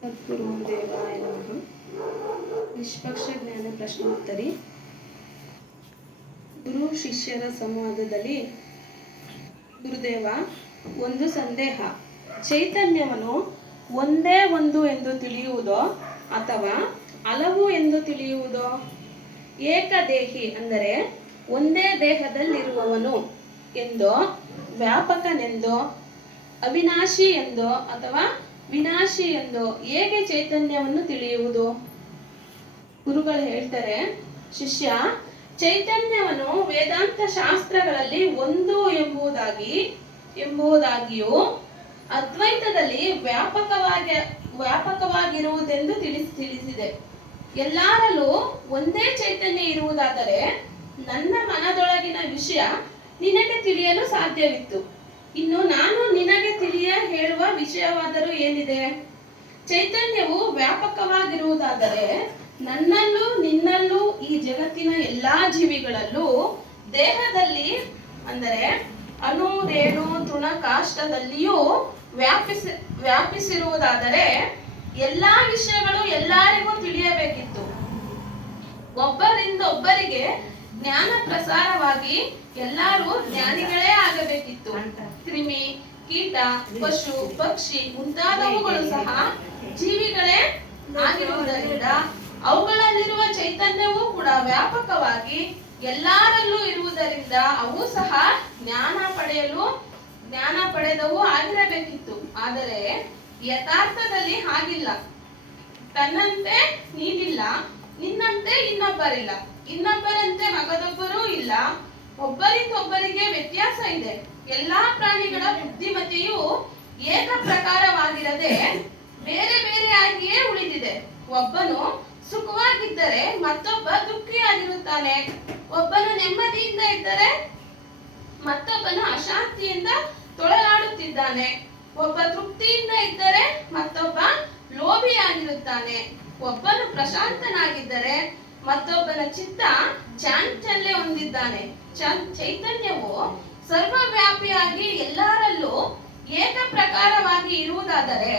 ಸದ್ಗುರುದೇವಾಯ ನಮಃ. ನಿಷ್ಪಕ್ಷ ಜ್ಞಾನ ಪ್ರಶ್ನೋತ್ತರಿ. ಗುರು ಶಿಷ್ಯರ ಸಂವಾದದಲ್ಲಿ ಗುರುದೇವ, ಒಂದು ಸಂದೇಹ. ಚೈತನ್ಯವನ್ನು ಒಂದೇ ಒಂದು ಎಂದು ತಿಳಿಯುವುದೋ ಅಥವಾ ಹಲವು ಎಂದು ತಿಳಿಯುವುದೋ? ಏಕದೇಹಿ ಅಂದರೆ ಒಂದೇ ದೇಹದಲ್ಲಿರುವವನು ಎಂದೋ, ವ್ಯಾಪಕನೆಂದೋ, ಅವಿನಾಶಿ ಎಂದೋ ಅಥವಾ ವಿನಾಶಿ ಎಂದೋ ಹೇಗೆ ಚೈತನ್ಯವನ್ನು ತಿಳಿಯುವುದು? ಗುರುಗಳು ಹೇಳ್ತಾರೆ, ಶಿಷ್ಯ, ಚೈತನ್ಯವನ್ನು ವೇದಾಂತ ಶಾಸ್ತ್ರಗಳಲ್ಲಿ ಒಂದು ಎಂಬುದಾಗಿಯೂ ಅದ್ವೈತದಲ್ಲಿ ವ್ಯಾಪಕವಾಗಿರುವುದೆಂದು ತಿಳಿಸಿದೆ. ಎಲ್ಲರಲ್ಲೂ ಒಂದೇ ಚೈತನ್ಯ ಇರುವುದಾದರೆ ನನ್ನ ಮನದೊಳಗಿನ ವಿಷಯ ನಿನಗೆ ತಿಳಿಯಲು ಸಾಧ್ಯವಿತ್ತು. ಇನ್ನು ನಾನು ನಿನಗೆ ಹೇಳುವ ವಿಷಯವಾದರೂ ಏನಿದೆ? ಚೈತನ್ಯವು ವ್ಯಾಪಕವಾಗಿರುವುದಾದರೆ ನನ್ನಲ್ಲೂ ನಿನ್ನಲ್ಲೂ ಈ ಜಗತ್ತಿನ ಎಲ್ಲಾ ಜೀವಿಗಳಲ್ಲೂ ದೇಹದಲ್ಲಿ ಅಂದರೆ ಅಣು ರೇಣು ತೃಣ ಕಾಷ್ಟದಲ್ಲಿಯೂ ವ್ಯಾಪಿಸಿರುವುದಾದರೆ ಎಲ್ಲಾ ವಿಷಯಗಳು ಎಲ್ಲರಿಗೂ ತಿಳಿಯಬೇಕಿತ್ತು. ಒಬ್ಬರಿಂದ ಒಬ್ಬರಿಗೆ ಜ್ಞಾನ ಪ್ರಸಾರವಾಗಿ ಎಲ್ಲರೂ ಜ್ಞಾನಿಗಳೇ ಆಗಬೇಕಿತ್ತು. ಕ್ರಿಮಿ, ಕೀಟ, ಪಶು, ಪಕ್ಷಿ ಮುಂತಾದವುಗಳು ಸಹ ಜೀವಿಗಳೇ ಆಗಿರುವುದರಿಂದ ಅವುಗಳಲ್ಲಿರುವ ಚೈತನ್ಯವೂ ಕೂಡ ವ್ಯಾಪಕವಾಗಿ ಎಲ್ಲರಲ್ಲೂ ಇರುವುದರಿಂದ ಅವು ಸಹ ಜ್ಞಾನ ಪಡೆದವು ಆಗಿರಬೇಕಿತ್ತು. ಆದರೆ ಯಥಾರ್ಥದಲ್ಲಿ ಹಾಗಿಲ್ಲ. ತನ್ನಂತೆ ನೀನಿಲ್ಲ, ನಿನ್ನಂತೆ ಇನ್ನೊಬ್ಬರಿಲ್ಲ, ಇನ್ನೊಬ್ಬರಂತೆ ಮಗದೊಬ್ಬರೂ ಇಲ್ಲ. ಒಬ್ಬರಿಂದೊಬ್ಬರಿಗೆ ವ್ಯತ್ಯಾಸ ಇದೆ. ಎಲ್ಲಾ ಪ್ರಾಣಿಗಳ ಬುದ್ಧಿಮತೆಯು ಏಕ ಪ್ರಕಾರವಾಗಿರದೆ ಬೇರೆ ಬೇರೆಯಾಗಿಯೇ ಉಳಿದಿದೆ. ಒಬ್ಬನು ಸುಖವಾಗಿದ್ದರೆ ಮತ್ತೊಬ್ಬ ದುಃಖಿಯಾಗಿರುತ್ತಾನೆ. ಒಬ್ಬನು ನೆಮ್ಮದಿಯಿಂದ ಇದ್ದರೆ ಮತ್ತೊಬ್ಬನು ಅಶಾಂತಿಯಿಂದ ತೊಳಲಾಡುತ್ತಿದ್ದಾನೆ. ಒಬ್ಬ ತೃಪ್ತಿಯಿಂದ ಇದ್ದರೆ ಮತ್ತೊಬ್ಬ ಲೋಭಿಯಾಗಿರುತ್ತಾನೆ. ಒಬ್ಬನು ಪ್ರಶಾಂತನಾಗಿದ್ದರೆ ಮತ್ತೊಬ್ಬನ ಚಿತ್ತ ಚಾಂಚಲ್ಯ ಹೊಂದಿದ್ದಾನೆ. ಚೈತನ್ಯವು ಸರ್ವವ್ಯಾಪಿಯಾಗಿ ಎಲ್ಲರಲ್ಲೂ ಏಕ ಪ್ರಕಾರವಾಗಿ ಇರುವುದಾದರೆ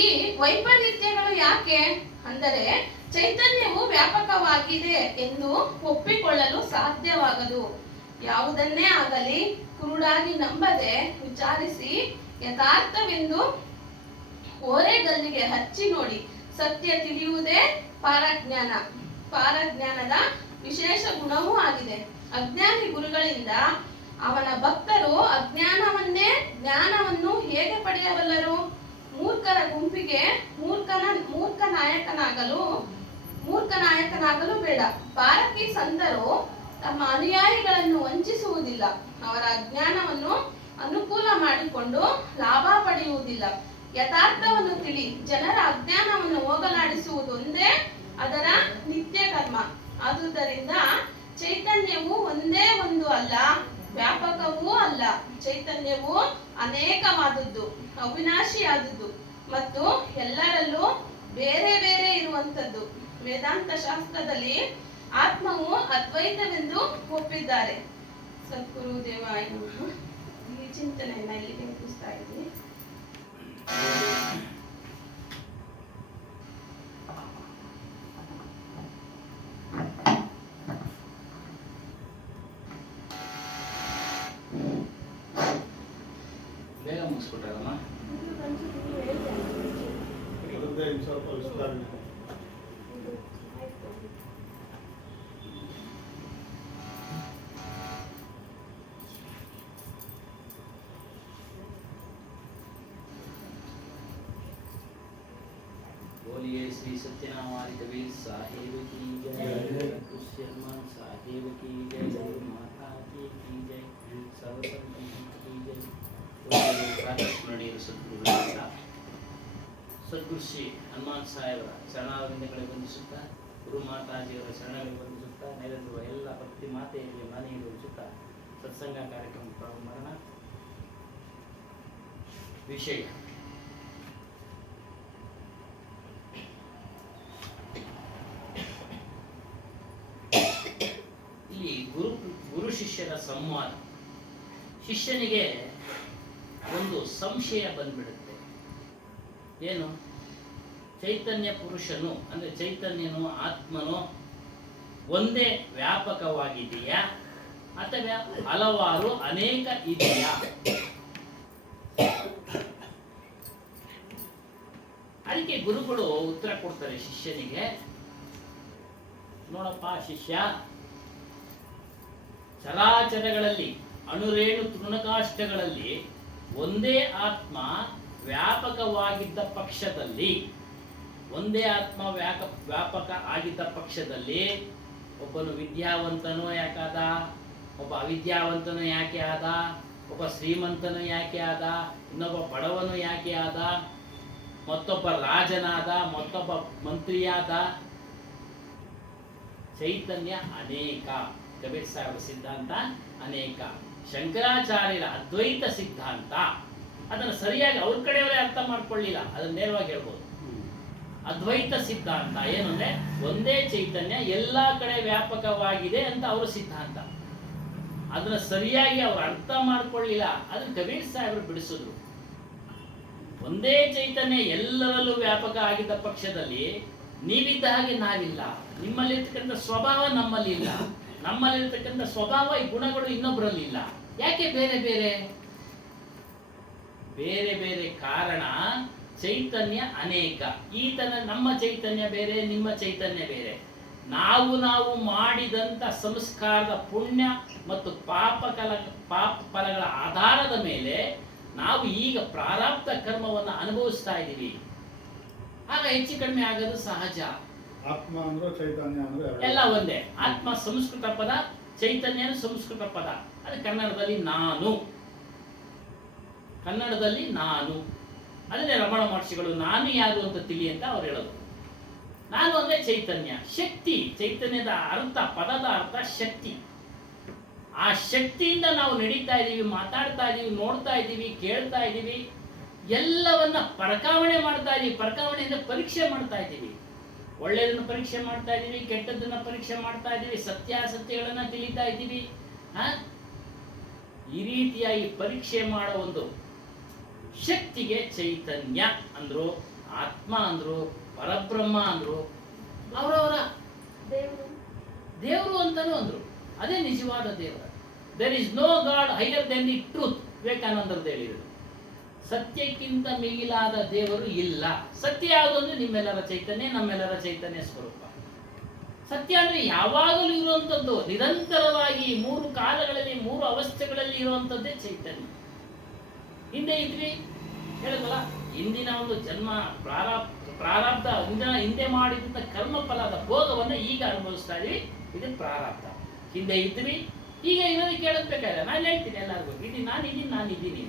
ಈ ವೈಪರೀತ್ಯಗಳು ಯಾಕೆ? ಅಂದರೆ ಚೈತನ್ಯವು ವ್ಯಾಪಕವಾಗಿದೆ ಎಂದು ಒಪ್ಪಿಕೊಳ್ಳಲು ಸಾಧ್ಯವಾಗದು. ಯಾವುದನ್ನೇ ಆಗಲಿ ಕುರುಡಾಗಿ ನಂಬದೆ ವಿಚಾರಿಸಿ ಯಥಾರ್ಥವೆಂದು ಓರೆಗಲ್ಲಿಗೆ ಹಚ್ಚಿ ನೋಡಿ ಸತ್ಯ ತಿಳಿಯುವುದೇ ಪಾರಜ್ಞಾನ. ಪಾರಜ್ಞಾನದ ವಿಶೇಷ ಗುಣವೂ ಆಗಿದೆ. ಅಜ್ಞಾನಿ ಗುರುಗಳಿಂದ ಅವನ ಭಕ್ತರು ಜ್ಞಾನವನ್ನು ಹೇಗೆ ಪಡೆಯಬಲ್ಲರು? ಮೂರ್ಖರ ಗುಂಪಿಗೆ ಮೂರ್ಖ ನಾಯಕನಾಗಲು ಬೇಡ. ಪಾರಕಿ ಸಂತರು ತಮ್ಮ ಅನುಯಾಯಿಗಳನ್ನು ವಂಚಿಸುವುದಿಲ್ಲ. ಅವರ ಅಜ್ಞಾನವನ್ನು ಅನುಕೂಲ ಮಾಡಿಕೊಂಡು ಲಾಭ ಪಡೆಯುವುದಿಲ್ಲ. ಯಥಾರ್ಥವನ್ನು ತಿಳಿ ಜನರ ಅಜ್ಞಾನವನ್ನು ಹೋಗಲಾಡಿಸುವುದೊಂದೇ ಅದರ ನಿತ್ಯ ಕರ್ಮ. ಆದುದರಿಂದ ಚೈತನ್ಯವು ಒಂದೇ ಒಂದು ಅಲ್ಲ, ವ್ಯಾಪಕವೂ ಅಲ್ಲ. ಚೈತನ್ಯವು ಅನೇಕವಾದದ್ದು, ಅವಿನಾಶಿಯಾದದ್ದು ಮತ್ತು ಎಲ್ಲರಲ್ಲೂ ಬೇರೆ ಬೇರೆ ಇರುವಂತದ್ದು. ವೇದಾಂತ ಶಾಸ್ತ್ರದಲ್ಲಿ ಆತ್ಮವು ಅದ್ವೈತವೆಂದು ಒಪ್ಪಿದ್ದಾರೆ. ಸದ್ಗುರುದೇವಾಯ ನಮಃ. ಈ ಚಿಂತನೆಯನ್ನ ಇಲ್ಲಿಗೆ ಮುಗಿಸ್ತಾ ಇದ್ದೀನಿ. ಬೇಗ ಮುಗಿಸ್ಬಿಟ್ಟಾರಮ್ಮ. ಸ್ವಲ್ಪ ವಿಸ್ತಾರ बोलिए श्री सत्यनारायण कबीर साहिब की जय, कृष्ण साहिब की जय, गुरु माता की जय, सर्व संतों की जय. ಸ್ಮರಣೀಯ ಸದ್ಗುರುಗಳಾದ ಸದ್ಗುರು ಶ್ರೀ ಹನುಮಾನ್ ಸಾಹೇಬರ ಶರಣಾರವಿಂದಗಳಿಗೆ ವಂದಿಸುತ್ತಾ, ಗುರು ಮಾತಾಜಿಯವರ ಶರಣಗಳಿಗೆ ವಂದಿಸುತ್ತಾ, ನೆರೆದಿರುವ ಎಲ್ಲ ಭಕ್ತಿ ಮಾತೆಯರಿಗೆ ಮನೆಯನ್ನು ವಂದಿಸುತ್ತಾ ಸತ್ಸಂಗ ಕಾರ್ಯಕ್ರಮ ಪ್ರಾರಂಭ ಮಾಡೋಣ. ವಿಷಯ ಇಲ್ಲಿ ಗುರು ಶಿಷ್ಯರ ಸಂವಾದ. ಶಿಷ್ಯನಿಗೆ ಒಂದು ಸಂಶಯ ಬಂದ್ಬಿಡುತ್ತೆ. ಏನು? ಚೈತನ್ಯ ಪುರುಷನು ಅಂದ್ರೆ ಚೈತನ್ಯನು ಆತ್ಮನು ಒಂದೇ ವ್ಯಾಪಕವಾಗಿದೆಯಾ ಅಥವಾ ಹಲವಾರು ಅನೇಕ ಇದೆಯಾ? ಅದಕ್ಕೆ ಗುರುಗಳು ಉತ್ತರ ಕೊಡ್ತಾರೆ ಶಿಷ್ಯನಿಗೆ, ನೋಡಪ್ಪ ಶಿಷ್ಯ, ಚರಾಚರಗಳಲ್ಲಿ ಅಣುರೇಣು ತೃಣಕಾಷ್ಟಗಳಲ್ಲಿ ಒಂದೇ ಆತ್ಮ ವ್ಯಾಪಕವಾಗಿದ್ದ ಪಕ್ಷದಲ್ಲಿ, ಒಂದೇ ಆತ್ಮ ವ್ಯಾಪಕ ಆಗಿದ್ದ ಪಕ್ಷದಲ್ಲಿ ಒಬ್ಬನು ವಿದ್ಯಾವಂತನು ಯಾಕಾದ, ಒಬ್ಬ ಅವಿದ್ಯಾವಂತನು ಯಾಕೆ ಆದ, ಒಬ್ಬ ಶ್ರೀಮಂತನು ಯಾಕೆ ಆದ, ಇನ್ನೊಬ್ಬ ಬಡವನು ಯಾಕೆ ಆದ, ಮತ್ತೊಬ್ಬ ರಾಜನಾದ, ಮತ್ತೊಬ್ಬ ಮಂತ್ರಿಯಾದ. ಚೈತನ್ಯ ಅನೇಕ. ಕಬೀರ್ ಸಾಹೇಬರ ಸಿದ್ಧಾಂತ ಅನೇಕ. ಶಂಕರಾಚಾರ್ಯರ ಅದ್ವೈತ ಸಿದ್ಧಾಂತ ಅದನ್ನು ಸರಿಯಾಗಿ ಅವ್ರ ಕಡೆಯವರೇ ಅರ್ಥ ಮಾಡ್ಕೊಳ್ಳಿಲ್ಲ, ಅದನ್ನ ನೇರವಾಗಿ ಹೇಳ್ಬೋದು. ಅದ್ವೈತ ಸಿದ್ಧಾಂತ ಏನು ಅಂದ್ರೆ ಒಂದೇ ಚೈತನ್ಯ ಎಲ್ಲಾ ಕಡೆ ವ್ಯಾಪಕವಾಗಿದೆ ಅಂತ ಅವರ ಸಿದ್ಧಾಂತ. ಅದನ್ನ ಸರಿಯಾಗಿ ಅವ್ರು ಅರ್ಥ ಮಾಡ್ಕೊಳ್ಳಿಲ್ಲ, ಅದನ್ನ ಕಬೀರ್ ಸಾಹೇಬರು ಬಿಡಿಸಿದ್ರು. ಒಂದೇ ಚೈತನ್ಯ ಎಲ್ಲರಲ್ಲೂ ವ್ಯಾಪಕ ಆಗಿದ್ದ ಪಕ್ಷದಲ್ಲಿ ನೀವಿದ್ದ ಹಾಗೆ ನಾವಿಲ್ಲ, ನಿಮ್ಮಲ್ಲಿರ್ತಕ್ಕಂಥ ಸ್ವಭಾವ ನಮ್ಮಲ್ಲಿ ಇಲ್ಲ, ನಮ್ಮಲ್ಲಿರ್ತಕ್ಕಂಥ ಸ್ವಭಾವ ಈ ಗುಣಗಳು ಇನ್ನೊಬ್ಬರಲ್ಲಿ ಇಲ್ಲ. ಯಾಕೆ ಬೇರೆ ಬೇರೆ? ಬೇರೆ ಬೇರೆ ಕಾರಣ ಚೈತನ್ಯ ಅನೇಕ. ಈತನ ನಮ್ಮ ಚೈತನ್ಯ ಬೇರೆ, ನಿಮ್ಮ ಚೈತನ್ಯ ಬೇರೆ. ನಾವು ಮಾಡಿದಂಥ ಸಂಸ್ಕಾರದ ಪುಣ್ಯ ಮತ್ತು ಪಾಪ ಫಲಗಳ ಆಧಾರದ ಮೇಲೆ ನಾವು ಈಗ ಪ್ರಾರಬ್ಧ ಕರ್ಮವನ್ನು ಅನುಭವಿಸ್ತಾ ಇದ್ದೀವಿ. ಆಗ ಹೆಚ್ಚು ಕಡಿಮೆ ಆಗೋದು ಸಹಜ. ಆತ್ಮ ಅಂದ್ರೆ ಚೈತನ್ಯ ಅಂದ್ರೆ ಎಲ್ಲ ಒಂದೇ. ಆತ್ಮ ಸಂಸ್ಕೃತ ಪದ, ಚೈತನ್ಯ ಸಂಸ್ಕೃತ ಪದ. ಅದು ಕನ್ನಡದಲ್ಲಿ ನಾನು, ಕನ್ನಡದಲ್ಲಿ ನಾನು. ಅದನ್ನೇ ರಮಣ ಮಹರ್ಷಿಗಳು ನಾನು ಯಾರು ಅಂತ ತಿಳಿ ಅಂತ ಅವ್ರು ಹೇಳೋದು. ನಾನು ಅಂದ್ರೆ ಚೈತನ್ಯ, ಶಕ್ತಿ. ಚೈತನ್ಯದ ಅರ್ಥ, ಪದದ ಅರ್ಥ ಶಕ್ತಿ. ಆ ಶಕ್ತಿಯಿಂದ ನಾವು ನಡೀತಾ ಇದ್ದೀವಿ, ಮಾತಾಡ್ತಾ ಇದ್ದೀವಿ, ನೋಡ್ತಾ ಇದ್ದೀವಿ, ಕೇಳ್ತಾ ಇದ್ದೀವಿ, ಎಲ್ಲವನ್ನ ಪರಕಾವಣೆ ಮಾಡ್ತಾ ಇದ್ದೀವಿ. ಪರಕಾವಣೆಯಿಂದ ಪರೀಕ್ಷೆ ಮಾಡ್ತಾ ಇದ್ದೀವಿ. ಒಳ್ಳೆಯದನ್ನು ಪರೀಕ್ಷೆ ಮಾಡ್ತಾ ಇದ್ದೀವಿ, ಕೆಟ್ಟದ್ದನ್ನ ಪರೀಕ್ಷೆ ಮಾಡ್ತಾ ಇದ್ದೀವಿ, ಸತ್ಯಾಸತ್ಯಗಳನ್ನ ತಿಳಿತಾ ಇದ್ದೀವಿ. ಈ ರೀತಿಯಾಗಿ ಪರೀಕ್ಷೆ ಮಾಡೋ ಒಂದು ಶಕ್ತಿಗೆ ಚೈತನ್ಯ ಅಂದ್ರು, ಆತ್ಮ ಅಂದ್ರು, ಪರಬ್ರಹ್ಮ ಅಂದ್ರು, ಅವರವರ ದೇವರು ಅಂತಾನು ಅಂದ್ರು. ಅದೇ ನಿಜವಾದ ದೇವರು. There is no God higher than the truth. ವಿವೇಕಾನಂದರದ್ದು ಹೇಳಿದರು, ಸತ್ಯಕ್ಕಿಂತ ಮಿಗಿಲಾದ ದೇವರು ಇಲ್ಲ. ಸತ್ಯ ಯಾವುದು ಅಂದ್ರೆ ನಿಮ್ಮೆಲ್ಲರ ಚೈತನ್ಯ, ನಮ್ಮೆಲ್ಲರ ಚೈತನ್ಯ ಸ್ವರೂಪ. ಸತ್ಯ ಅಂದ್ರೆ ಯಾವಾಗಲೂ ಇರುವಂಥದ್ದು, ನಿರಂತರವಾಗಿ ಮೂರು ಕಾಲಗಳಲ್ಲಿ, ಮೂರು ಅವಸ್ಥೆಗಳಲ್ಲಿ ಇರುವಂಥದ್ದೇ ಚೈತನ್ಯ. ಹಿಂದೆ ಇದ್ವಿ ಹೇಳಿದ್ವಲ್ಲ, ಇಂದಿನ ಒಂದು ಜನ್ಮ ಪ್ರಾರಬ್ಧ, ಹಿಂದೆ ಮಾಡಿದಂಥ ಕರ್ಮಫಲದ ಭೋಗವನ್ನು ಈಗ ಅನುಭವಿಸ್ತಾ ಇದೀವಿ. ಇದು ಪ್ರಾರಬ್ಧ. ಹಿಂದೆ ಇದ್ವಿ, ಈಗ ಇರೋದಕ್ಕೆ ಕೇಳಬೇಕಾದ್ರೆ ನಾನು ಹೇಳ್ತೀನಿ ಎಲ್ಲರಿಗೂ, ನಾನಿದ್ದೀನಿ,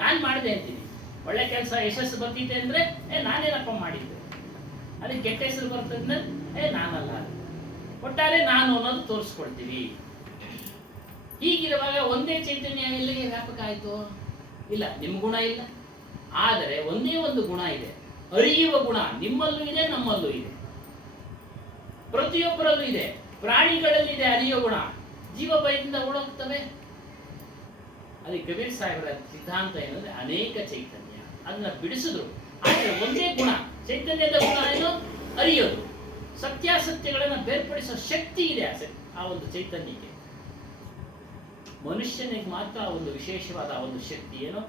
ನಾನು ಮಾಡಿದೆ ಅಂತೀನಿ. ಒಳ್ಳೆ ಕೆಲಸ ಯಶಸ್ಸು ಬರ್ತಿದೆ ಅಂದ್ರೆ ನಾನೇನಪ್ಪ ಮಾಡಿದ್ದೆ. ಅದಕ್ಕೆ ಕೆಟ್ಟ ಹೆಸರು ಬರ್ತಂದ್ರೆ ನಾನಲ್ಲ. ಒಟ್ಟಾರೆ ನಾನು ಅನ್ನೋದು ತೋರಿಸ್ಕೊಳ್ತೀವಿ. ಹೀಗಿರುವಾಗ ಒಂದೇ ಚೈತನ್ಯ ಎಲ್ಲಿಗೆ ವ್ಯಾಪಕ ಆಯಿತು? ಇಲ್ಲ, ನಿಮ್ಮ ಗುಣ ಇಲ್ಲ. ಆದರೆ ಒಂದೇ ಒಂದು ಗುಣ ಇದೆ, ಅರಿಯುವ ಗುಣ. ನಿಮ್ಮಲ್ಲೂ ಇದೆ, ನಮ್ಮಲ್ಲೂ ಇದೆ, ಪ್ರತಿಯೊಬ್ಬರಲ್ಲೂ ಇದೆ. ಪ್ರಾಣಿಗಳಲ್ಲಿ ಇದೆ ಅರಿಯುವ ಗುಣ. ಜೀವ ಭಯದಿಂದ ಓಡೋಗ್ತವೆ. ಅದಕ್ಕೆ ಕಬೀರ್ ಸಾಹೇಬರ ಸಿದ್ಧಾಂತ ಏನಂದ್ರೆ ಅನೇಕ ಚೈತನ್ಯ. ಅದನ್ನ ಬಿಡಿಸಿದ್ರು. ಆದರೆ ಒಂದೇ ಗುಣ, ಚೈತನ್ಯದ ಗುಣ ಏನು? ಅರಿಯೋದು. ಸತ್ಯಾಸತ್ಯಗಳನ್ನು ಬೇರ್ಪಡಿಸೋ ಶಕ್ತಿ ಇದೆ ಆ ಒಂದು ಚೈತನ್ಯಕ್ಕೆ. ಮನುಷ್ಯನಿಗೆ ಮಾತ್ರ ಒಂದು ವಿಶೇಷವಾದ ಒಂದು ಶಕ್ತಿ ಏನು?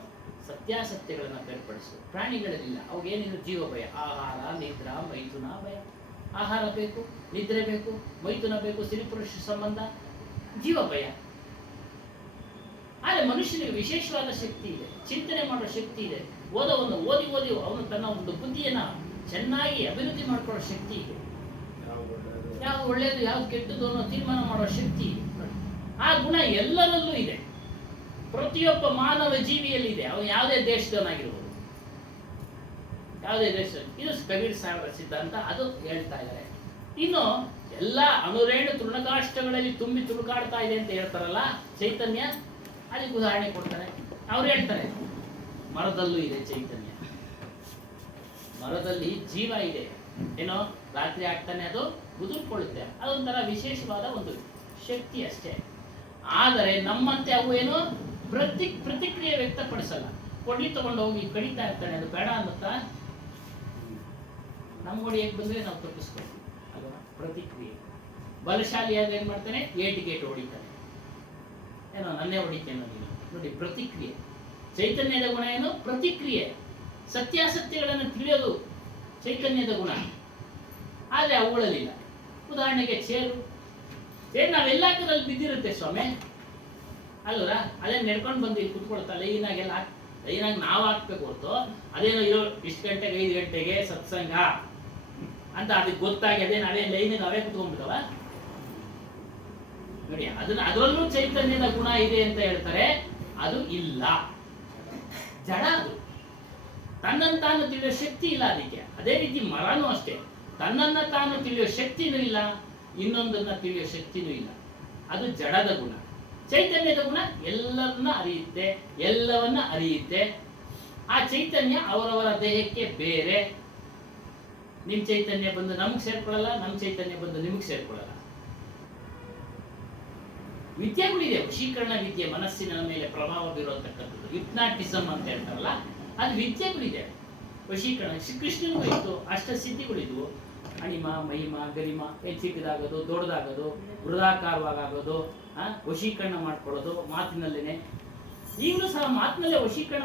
ಸತ್ಯಾಸತ್ಯಗಳನ್ನು ಬೇರ್ಪಡಿಸೋದು. ಪ್ರಾಣಿಗಳಲ್ಲಿಲ್ಲ. ಅವಾಗೇನಿದ್ರು ಜೀವ ಭಯ, ಆಹಾರ, ನಿದ್ರಾ, ಮೈಥುನ ಭಯ. ಆಹಾರ ಬೇಕು, ನಿದ್ರೆ ಬೇಕು, ಮೈಥುನ ಬೇಕು, ಸ್ತ್ರೀ ಪುರುಷ ಸಂಬಂಧ, ಜೀವ ಭಯ. ಆದರೆ ಮನುಷ್ಯನಿಗೆ ವಿಶೇಷವಾದ ಶಕ್ತಿ ಇದೆ, ಚಿಂತನೆ ಮಾಡೋ ಶಕ್ತಿ ಇದೆ. ಓದಿ ಅವನು ತನ್ನ ಒಂದು ಬುದ್ಧಿಯನ್ನ ಚೆನ್ನಾಗಿ ಅಭಿವೃದ್ಧಿ ಮಾಡ್ಕೊಳ್ಳೋ ಶಕ್ತಿ ಇದೆ. ಯಾವ್ದು ಒಳ್ಳೆಯದು, ಯಾವ್ದು ಕೆಟ್ಟದ್ದು ಅನ್ನೋ ತೀರ್ಮಾನ ಮಾಡೋ ಶಕ್ತಿ ಇದೆ. ಆ ಗುಣ ಎಲ್ಲರಲ್ಲೂ ಇದೆ, ಪ್ರತಿಯೊಬ್ಬ ಮಾನವ ಜೀವಿಯಲ್ಲಿ ಇದೆ. ಅವನು ಯಾವುದೇ ದೇಶದವನಾಗಿರ್ಬೋದು, ಯಾವುದೇ ದೇಶ. ಇದು ಕಬೀರ್ ಸಾಹೇಬರ ಸಿದ್ಧಾಂತ. ಅದು ಹೇಳ್ತಾ ಇದ್ದಾರೆ. ಇನ್ನು ಎಲ್ಲ ಅಣುರೇಣು ತೃಣಕಾಷ್ಟಗಳಲ್ಲಿ ತುಂಬಿ ತುಳುಕಾಡ್ತಾ ಇದೆ ಅಂತ ಹೇಳ್ತಾರಲ್ಲ ಚೈತನ್ಯ, ಅದಕ್ಕೆ ಉದಾಹರಣೆ ಕೊಡ್ತಾರೆ. ಅವ್ರು ಹೇಳ್ತಾರೆ, ಮರದಲ್ಲೂ ಇದೆ ಚೈತನ್ಯ. ಮರದಲ್ಲಿ ಜೀವ ಇದೆ. ಏನೋ ರಾತ್ರಿ ಆಗ್ತಾನೆ ಅದು ಮುದುರ್ಕೊಳ್ಳುತ್ತೆ. ಅದೊಂಥರ ವಿಶೇಷವಾದ ಒಂದು ಶಕ್ತಿ ಅಷ್ಟೇ. ಆದರೆ ನಮ್ಮಂತೆ ಅವು ಏನು ಪ್ರತಿಕ್ರಿಯೆ ವ್ಯಕ್ತಪಡಿಸಲ್ಲ. ಕೊಡಿ ತಗೊಂಡು ಹೋಗಿ ಕಡಿತಾ ಇರ್ತಾನೆ, ಅದು ಬೇಡ ಅನ್ನುತ್ತಾ? ನಮ್ಮ ಹೊಡಿಯಕ್ಕೆ ಬಂದರೆ ನಾವು ತಪ್ಪಿಸ್ಕೊಳ್ತೀವಿ ಅಲ್ವಾ? ಪ್ರತಿಕ್ರಿಯೆ. ಬಲಶಾಲಿಯಾದ ಏನು ಮಾಡ್ತಾನೆ? ಏಟಿಗೆ ಹೊಡಿತಾನೆ, ಏನೋ ನನ್ನೇ ಹೊಡಿತೇನೋ ನೀನು. ನೋಡಿ ಪ್ರತಿಕ್ರಿಯೆ. ಚೈತನ್ಯದ ಗುಣ ಏನು? ಪ್ರತಿಕ್ರಿಯೆ. ಸತ್ಯಾಸತ್ಯಗಳನ್ನು ತಿಳಿಯೋದು ಚೈತನ್ಯದ ಗುಣ, ಆದರೆ ಅವುಗಳಲ್ಲಿಲ್ಲ. ಉದಾಹರಣೆಗೆ ಚೇರು ನಾವೆಲ್ಲ ಕದಲ್ಲಿ ಬಿದ್ದಿರುತ್ತೆ ಸ್ವಾಮಿ ಅಲ್ವರ, ಅದೇ ನಡ್ಕೊಂಡು ಬಂದು ಇಲ್ಲಿ ಕುತ್ಕೊಳ್ತಾ ಲೈನಾಗಿ ನಾವು ಹಾಕ್ಬೇಕು ಹೊರತು ಅದೇನೋ ಇರೋ ಇಷ್ಟು ಗಂಟೆಗೆ 5 ಗಂಟೆಗೆ ಸತ್ಸಂಗ ಅಂತ ಅದಕ್ಕೆ ಗೊತ್ತಾಗಿ ಅದೇ ಲೈನಿಗೆ ಅವೇ ಕುತ್ಕೊಂಡ್ಬಿಟ್ಟವ. ನೋಡಿ ಅದರಲ್ಲೂ ಚೈತನ್ಯದ ಗುಣ ಇದೆ ಅಂತ ಹೇಳ್ತಾರೆ, ಅದು ಇಲ್ಲ, ಜಡ. ಅದು ತನ್ನನ್ನು ತಾನು ತಿಳಿಯೋ ಶಕ್ತಿ ಇಲ್ಲ ಅದಕ್ಕೆ. ಅದೇ ರೀತಿ ಮರನೂ ಅಷ್ಟೇ, ತನ್ನನ್ನ ತಾನು ತಿಳಿಯೋ ಶಕ್ತಿನೂ ಇಲ್ಲ, ಇನ್ನೊಂದನ್ನ ತಿಳಿಯೋ ಶಕ್ತಿನೂ ಇಲ್ಲ. ಅದು ಜಡದ ಗುಣ. ಚೈತನ್ಯದ ಗುಣ ಎಲ್ಲವನ್ನ ಅರಿಯುತ್ತೆ, ಎಲ್ಲವನ್ನ ಅರಿಯುತ್ತೆ. ಆ ಚೈತನ್ಯ ಅವರವರ ದೇಹಕ್ಕೆ ಬೇರೆ. ನಿಮ್ ಚೈತನ್ಯ ಬಂದು ನಮ್ಗೆ ಸೇರ್ಕೊಳ್ಳಲ್ಲ, ನಮ್ಮ ಚೈತನ್ಯ ಬಂದು ನಿಮಗೆ ಸೇರ್ಕೊಳ್ಳಲ್ಲ. ವಿದ್ಯೆಗಳಿದೆ, ವಶೀಕರಣ ವಿದ್ಯೆ, ಮನಸ್ಸಿನ ಮೇಲೆ ಪ್ರಭಾವ ಬೀರತಕ್ಕಂಥದ್ದು, ಹಿಪ್ನಾಟಿಸಮ್ ಅಂತ ಹೇಳ್ತಾರಲ್ಲ, ಅದು ವಿದ್ಯೆಗಳಿದೆ. ವಶೀಕರಣ ಶ್ರೀಕೃಷ್ಣನಿಗೂ ಇತ್ತು, ಅಷ್ಟಸಿದ್ಧಿಗಳಿದ್ವು. ಅಣಿಮ, ಮಹಿಮ, ಗರಿಮ, ಚಿಕ್ಕದಾಗೋದು, ದೊಡ್ಡದಾಗೋದು, ಬೃಹದಾಕಾರವಾಗೋದು, ವಶೀಕರಣ ಮಾಡ್ಕೊಳ್ಳೋದು ಮಾತಿನಲ್ಲೇನೆ. ಈಗಲೂ ಸಹ ಮಾತಿನಲ್ಲೇ ವಶೀಕರಣ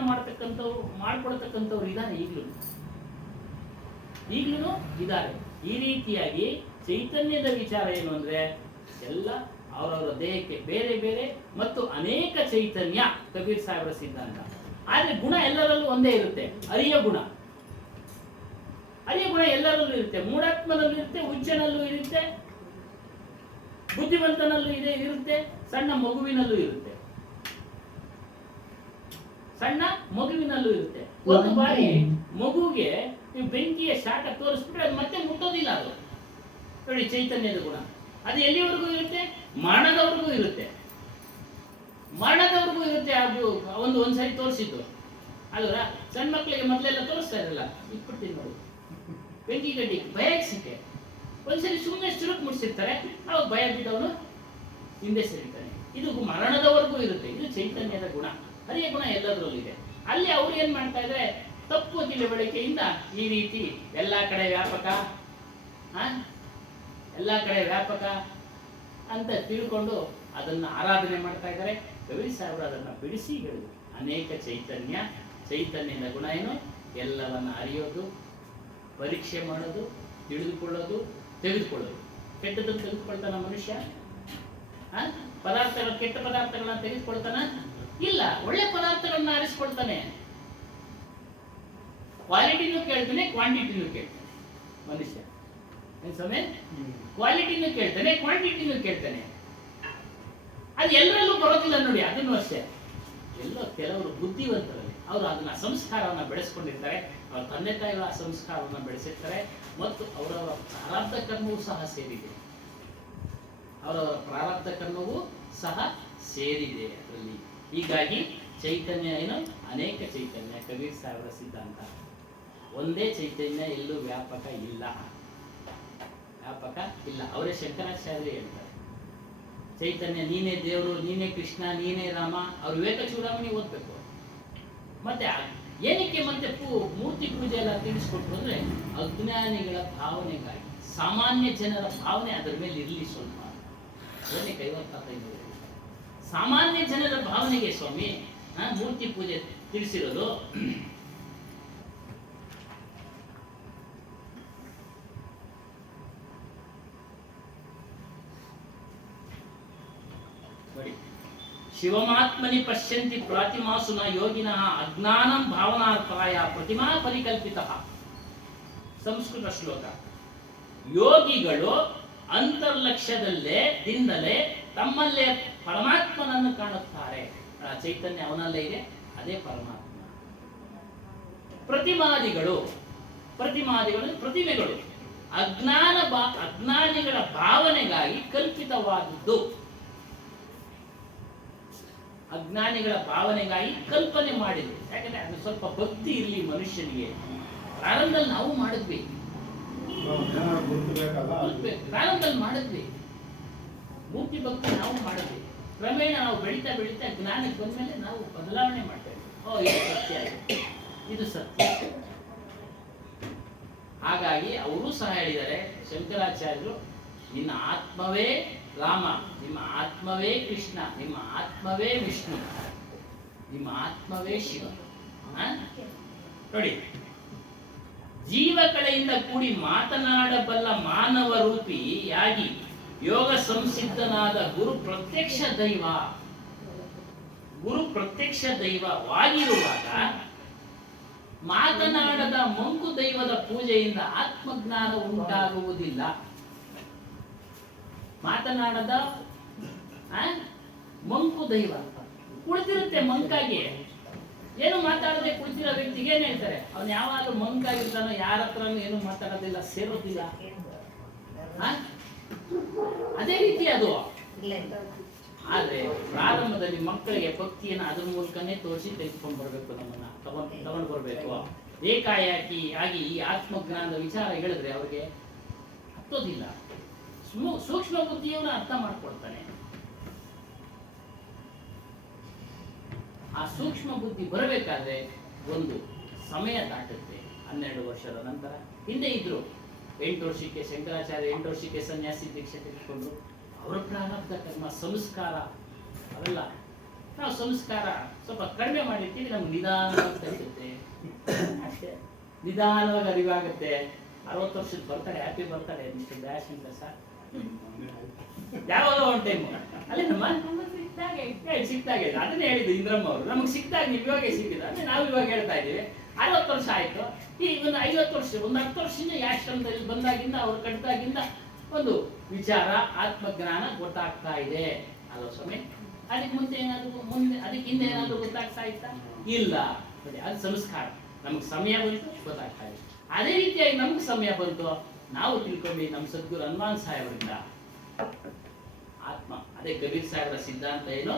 ಮಾಡ್ಕೊಳ್ತಕ್ಕಂಥವ್ರು ಇದ್ದಾನೆ, ಈಗಲೂ ಇದ್ದಾರೆ. ಈ ರೀತಿಯಾಗಿ ಚೈತನ್ಯದ ವಿಚಾರ ಏನು ಅಂದ್ರೆ ಎಲ್ಲ ಅವರವರ ದೇಹಕ್ಕೆ ಬೇರೆ ಬೇರೆ ಮತ್ತು ಅನೇಕ ಚೈತನ್ಯ, ಕಬೀರ್ ಸಾಹೇಬರ ಸಿದ್ಧಾಂತ. ಆದ್ರೆ ಗುಣ ಎಲ್ಲರಲ್ಲೂ ಒಂದೇ ಇರುತ್ತೆ, ಅರಿಯ ಗುಣ. ಅರಿಯ ಗುಣ ಎಲ್ಲರಲ್ಲೂ ಇರುತ್ತೆ, ಮೂಢಾತ್ಮನಲ್ಲೂ ಇರುತ್ತೆ, ಹುಚ್ಚನಲ್ಲೂ ಇರುತ್ತೆ, ಬುದ್ಧಿವಂತನಲ್ಲೂ ಇರುತ್ತೆ, ಸಣ್ಣ ಮಗುವಿನಲ್ಲೂ ಇರುತ್ತೆ. ಒಂದು ಬಾರಿ ಮಗುವಿಗೆ ನೀವು ಬೆಂಕಿಯ ಶಾಖ ತೋರಿಸ್ಬಿಟ್ರೆ ಅದು ಮತ್ತೆ ಮುಟ್ಟೋದಿಲ್ಲ. ಅದು ನೋಡಿ ಚೈತನ್ಯದ ಗುಣ. ಅದು ಎಲ್ಲಿವರೆಗೂ ಇರುತ್ತೆ? ಮರಣದವರೆಗೂ ಇರುತ್ತೆ. ಅದು ಒಂದ್ಸರಿ ತೋರಿಸಿದ್ದು ಅಲ್ವರ. ಸಣ್ಣ ಮಕ್ಕಳಿಗೆ ಮೊದಲೆಲ್ಲ ತೋರಿಸ್ತಾ ಇರಲ್ಲ, ಇಟ್ಬಿಡ್ತೀನಿ ನೋಡಿ ಬೆಂಕಿ ಗಡ್ಡಿ, ಭಯ ಸಿಕ್ಕೆ ಒಂದ್ಸರಿ ಸುಮ್ಮನೆ ಚುರುಕು ಮುಡಿಸಿರ್ತಾರೆ, ಅವಾಗ ಭಯ ಬಿದ್ದವನು ಹಿಂದೆ ಸೇರಿರ್ತಾನೆ. ಇದು ಮರಣದವರೆಗೂ ಇರುತ್ತೆ. ಇದು ಚೈತನ್ಯದ ಗುಣ, ಹರಿಯ ಗುಣ ಎಲ್ಲದರಲ್ಲಿದೆ. ಅಲ್ಲಿ ಅವ್ರು ಏನ್ ಮಾಡ್ತಾ ಇದ್ರೆ ತಪ್ಪು ತಿಳುವಳಿಕೆಯಿಂದ ಈ ರೀತಿ ಎಲ್ಲಾ ಕಡೆ ವ್ಯಾಪಕ ಅಂತ ತಿಳ್ಕೊಂಡು ಅದನ್ನ ಆರಾಧನೆ ಮಾಡ್ತಾ ಇದ್ದಾರೆ. ಕಬೀರ್ ಸಾಹೇಬರು ಅದನ್ನ ಬಿಡಿಸಿ ಹೇಳಿದ್ರು, ಅನೇಕ ಚೈತನ್ಯದ ಗುಣ ಏನು? ಎಲ್ಲವನ್ನ ಅರಿಯೋದು, ಪರೀಕ್ಷೆ ಮಾಡೋದು, ತಿಳಿದುಕೊಳ್ಳೋದು, ತೆಗೆದುಕೊಳ್ಳೋದು. ಕೆಟ್ಟದನ್ನು ತೆಗೆದುಕೊಳ್ತಾನ ಮನುಷ್ಯ? ಕೆಟ್ಟ ಪದಾರ್ಥಗಳನ್ನ ತೆಗೆದುಕೊಳ್ತಾನ? ಇಲ್ಲ, ಒಳ್ಳೆ ಪದಾರ್ಥಗಳನ್ನ ಆರಿಸ್ಕೊಳ್ತಾನೆ. ಕ್ವಾಲಿಟಿನೂ ಕೇಳ್ತಾನೆ, ಕ್ವಾಂಟಿಟಿನೂ ಕೇಳ್ತಾನೆ ಮನುಷ್ಯ. ಸಮಯ ಕ್ವಾಲಿಟಿನೂ ಕೇಳ್ತಾನೆ, ಕ್ವಾಂಟಿಟಿನೂ ಕೇಳ್ತಾನೆ. ಅದು ಎಲ್ಲರಲ್ಲೂ ಬರೋದಿಲ್ಲ ನೋಡಿ. ಅದನ್ನು ಅಷ್ಟೇ, ಎಲ್ಲೋ ಕೆಲವರು ಬುದ್ಧಿವಂತರಲ್ಲಿ ಅವರು ಅದನ್ನ ಸಂಸ್ಕಾರವನ್ನ ಬೆಳೆಸ್ಕೊಂಡಿರ್ತಾರೆ. ಅವರ ತಂದೆ ತಾಯಿಗಳ ಸಂಸ್ಕಾರವನ್ನ ಬೆಳೆಸಿರ್ತಾರೆ ಮತ್ತು ಅವರವರ ಪ್ರಾರಬ್ಧ ಕರ್ಮವೂ ಸಹ ಸೇರಿದೆ. ಅದರಲ್ಲಿ. ಹೀಗಾಗಿ ಚೈತನ್ಯ ಏನು? ಅನೇಕ ಚೈತನ್ಯ. ಕಬೀರ್ ಸಾಹೇಬರ ಸಿದ್ಧಾಂತ ಒಂದೇ ಚೈತನ್ಯ ಎಲ್ಲೂ ವ್ಯಾಪಕ ಇಲ್ಲ. ಅವರೇ ಶಂಕರಾಚಾರ್ಯ ಹೇಳ್ತಾರೆ, ಚೈತನ್ಯ ನೀನೇ ದೇವರು, ನೀನೇ ಕೃಷ್ಣ, ನೀನೇ ರಾಮ. ಅವ್ರು ವಿವೇಕ ಚೂಡಾಮಣಿ ಓದ್ಬೇಕು. ಮತ್ತೆ ಏನಕ್ಕೆ ಮತ್ತೆ ಮೂರ್ತಿ ಪೂಜೆ ಎಲ್ಲ ತಿಳಿಸ್ಕೊಟ್ರು ಅಂದ್ರೆ ಅಜ್ಞಾನಿಗಳ ಭಾವನೆಗಾಗಿ, ಸಾಮಾನ್ಯ ಜನರ ಭಾವನೆ ಅದರ ಮೇಲೆ ಇರಲಿ ಸ್ವಲ್ಪ. ಅದನ್ನೇ ಕೈವರ್ತಾಯಿದ್ದಾರೆ. ಸಾಮಾನ್ಯ ಜನರ ಭಾವನೆಗೆ ಸ್ವಾಮಿ ಮೂರ್ತಿ ಪೂಜೆ ತಿಳಿಸಿರೋದು. ನೋಡಿ, ಶಿವಮಾತ್ಮನಿ ಪಶ್ಯಂತಿ ಪ್ರಾತಿಮಾಸುನ ಯೋಗಿನಃ ಅಜ್ಞಾನಂ ಭಾವನಾರ್ಥಾಯ ಪ್ರತಿಮಾ ಪರಿಕಲ್ಪಿತಃ. ಸಂಸ್ಕೃತ ಶ್ಲೋಕ. ಯೋಗಿಗಳು ಅಂತರ್ಲಕ್ಷ್ಯದಿಂದಲೇ ತಮ್ಮಲ್ಲೇ ಪರಮಾತ್ಮನನ್ನು ಕಾಣುತ್ತಾರೆ. ಚೈತನ್ಯ ಅವನಲ್ಲೇ ಇದೆ, ಅದೇ ಪರಮಾತ್ಮ. ಪ್ರತಿಮೆಗಳು ಅಜ್ಞಾನಿಗಳ ಭಾವನೆಗಾಗಿ ಕಲ್ಪಿತವಾದದ್ದು. ಅಜ್ಞಾನಿಗಳ ಭಾವನೆಗಾಗಿ ಕಲ್ಪನೆ ಮಾಡಿದ್ರು. ಯಾಕಂದ್ರೆ ಅದು ಸ್ವಲ್ಪ ಭಕ್ತಿ ಇರಲಿ ಮನುಷ್ಯನಿಗೆ. ಪ್ರಾರಂಭದಲ್ಲಿ ನಾವು ಮಾಡಿದ್ವಿ, ಮೂರ್ತಿ ಭಕ್ತಿ ನಾವು ಮಾಡಿದ್ವಿ. ಕ್ರಮೇಣ ನಾವು ಬೆಳೀತಾ ಜ್ಞಾನಕ್ಕೆ ಬಂದ್ಮೇಲೆ ನಾವು ಬದಲಾವಣೆ ಮಾಡ್ತೇವೆ. ಇದು ಸತ್ಯ, ಇದು ಸತ್ಯ. ಹಾಗಾಗಿ ಅವರು ಸಹ ಹೇಳಿದ್ದಾರೆ ಶಂಕರಾಚಾರ್ಯರು, ನಿನ್ನ ಆತ್ಮವೇ ರಾಮ, ನಿಮ್ಮ ಆತ್ಮವೇ ಕೃಷ್ಣ, ನಿಮ್ಮ ಆತ್ಮವೇ ವಿಷ್ಣು, ನಿಮ್ಮ ಆತ್ಮವೇ ಶಿವ. ನೋಡಿ, ಜೀವ ಕಳೆಯಿಂದ ಕೂಡಿ ಮಾತನಾಡಬಲ್ಲ ಮಾನವ ರೂಪಿಯಾಗಿ ಯೋಗ ಸಂಸಿದ್ಧನಾದ ಗುರು ಪ್ರತ್ಯಕ್ಷ ದೈವ, ಗುರು ಪ್ರತ್ಯಕ್ಷ ದೈವವಾಗಿರುವಾಗ ಮಾತನಾಡದ ಮಂಕು ದೈವದ ಪೂಜೆಯಿಂದ ಆತ್ಮಜ್ಞಾನ ಉಂಟಾಗುವುದಿಲ್ಲ. ಮಾತನಾಡದ ಮಂಕು ದೈವ ಕುಳಿತಿರುತ್ತೆ ಮಂಕಾಗಿ, ಏನು ಮಾತಾಡದೆ ಕುಳಿತಿರೋ ವ್ಯಕ್ತಿಗೆ ಏನ್ ಹೇಳ್ತಾರೆ, ಅವನು ಯಾವಾಗಲೂ ಮಂಕಾಗಿರ್ತಾನೋ, ಯಾರ ಹತ್ರನೂ ಏನು ಮಾತಾಡೋದಿಲ್ಲ, ಸೇರೋದಿಲ್ಲ. ಅದೇ ರೀತಿ ಅದು. ಆದ್ರೆ ಪ್ರಾರಂಭದಲ್ಲಿ ಮಕ್ಕಳಿಗೆ ಭಕ್ತಿಯನ್ನು ಅದ್ರ ಮೂಲಕನೇ ತೋರಿಸಿ ತೆಗೆದುಕೊಂಡು ಬರ್ಬೇಕು, ನಮ್ಮನ್ನ ತಗೊಂಡು ಬರ್ಬೇಕು. ಏಕಾಏಕಿ ಆಗಿ ಈ ಆತ್ಮಜ್ಞಾನದ ವಿಚಾರ ಹೇಳಿದ್ರೆ ಅವ್ರಿಗೆ ಹತ್ತೋದಿಲ್ಲ. ಸೂಕ್ಷ್ಮ ಬುದ್ಧಿಯವನ್ನ ಅರ್ಥ ಮಾಡ್ಕೊಳ್ತಾನೆ. ಆ ಸೂಕ್ಷ್ಮ ಬುದ್ಧಿ ಬರಬೇಕಾದ್ರೆ ಒಂದು ಸಮಯ ದಾಟುತ್ತೆ. 12 ವರ್ಷದ ನಂತರ. ಹಿಂದೆ ಇದ್ರು 8 ವರ್ಷಕ್ಕೆ ಶಂಕರಾಚಾರ್ಯ 8 ವರ್ಷಕ್ಕೆ ಸನ್ಯಾಸಿ ದೀಕ್ಷೆ ತೆಗೆದುಕೊಂಡ್ರು. ಅವರ ಪ್ರಾರಬ್ಧ ಕರ್ಮ, ಸಂಸ್ಕಾರ ಅವೆಲ್ಲ ನಾವು ಸಂಸ್ಕಾರ ಸ್ವಲ್ಪ ಕಡಿಮೆ ಮಾಡಿರ್ತೀವಿ, ನಮ್ಗೆ ನಿಧಾನವಾಗಿ ತಲುಪುತ್ತೆ ಅಷ್ಟೇ, ನಿಧಾನವಾಗಿ ಅರಿವಾಗುತ್ತೆ. 60 ವರ್ಷದ ಬರ್ತಾರೆ, ಹ್ಯಾಪಿ ಬರ್ತಾರೆ ಮಿಸ್ಟರ್ ದಯಾಶಂಕರ್ ಸರ್, ಯಾವಾಗ ಒಂದು ಟೈಮ್ ಅಲ್ಲೇ ನಮ್ಮ ಸಿಕ್ತಾಗೆ ಅದನ್ನೇ ಹೇಳಿದ್ದು ಇಂದ್ರಮ್ಮ ಅವರು, ನಮಗೆ ಸಿಕ್ತಾಗ ನೀವು ಇವಾಗೆ ಸಿಕ್ಕಿದ ಅಂದ್ರೆ ನಾವು ಇವಾಗ ಹೇಳ್ತಾ ಇದ್ದೀವಿ. 60 ವರ್ಷ ಆಯ್ತು, ಈಗ ಒಂದು 50 ವರ್ಷ, ಒಂದು 10 ವರ್ಷದಿಂದ ಈ ಆಶ್ರಮದಲ್ಲಿ ಬಂದಾಗಿಂದ ಅವ್ರು ಕಟ್ಟಿದಾಗಿಂದ ಒಂದು ವಿಚಾರ ಆತ್ಮಜ್ಞಾನ ಗೊತ್ತಾಗ್ತಾ ಇದೆ ಅಲ್ವ ಸ್ವಾಮಿ? ಅದಕ್ಕೆ ಮುಂದೆ ಏನಾದ್ರು ಅದಕ್ಕೆ ಹಿಂದೆ ಏನಾದ್ರು ಗೊತ್ತಾಗ್ತಾ ಇತ್ತಾ? ಇಲ್ಲ. ನೋಡಿ, ಅದು ಸಂಸ್ಕಾರ. ನಮಗೆ ಸಮಯ ಬಂತು, ಗೊತ್ತಾಗ್ತಾ ಇದೆ. ಅದೇ ರೀತಿಯಾಗಿ ನಮ್ಗೆ ಸಮಯ ಬಂತು, ನಾವು ತಿಳ್ಕೊಂಡು ನಮ್ಮ ಸದ್ಗುರು ಹನುಮಾನ್ ಸಾಹೇಬರಿಂದ ಆತ್ಮ, ಅದೇ ಕಬೀರ್ ಸಾಹೇಬರ ಸಿದ್ಧಾಂತ ಏನು,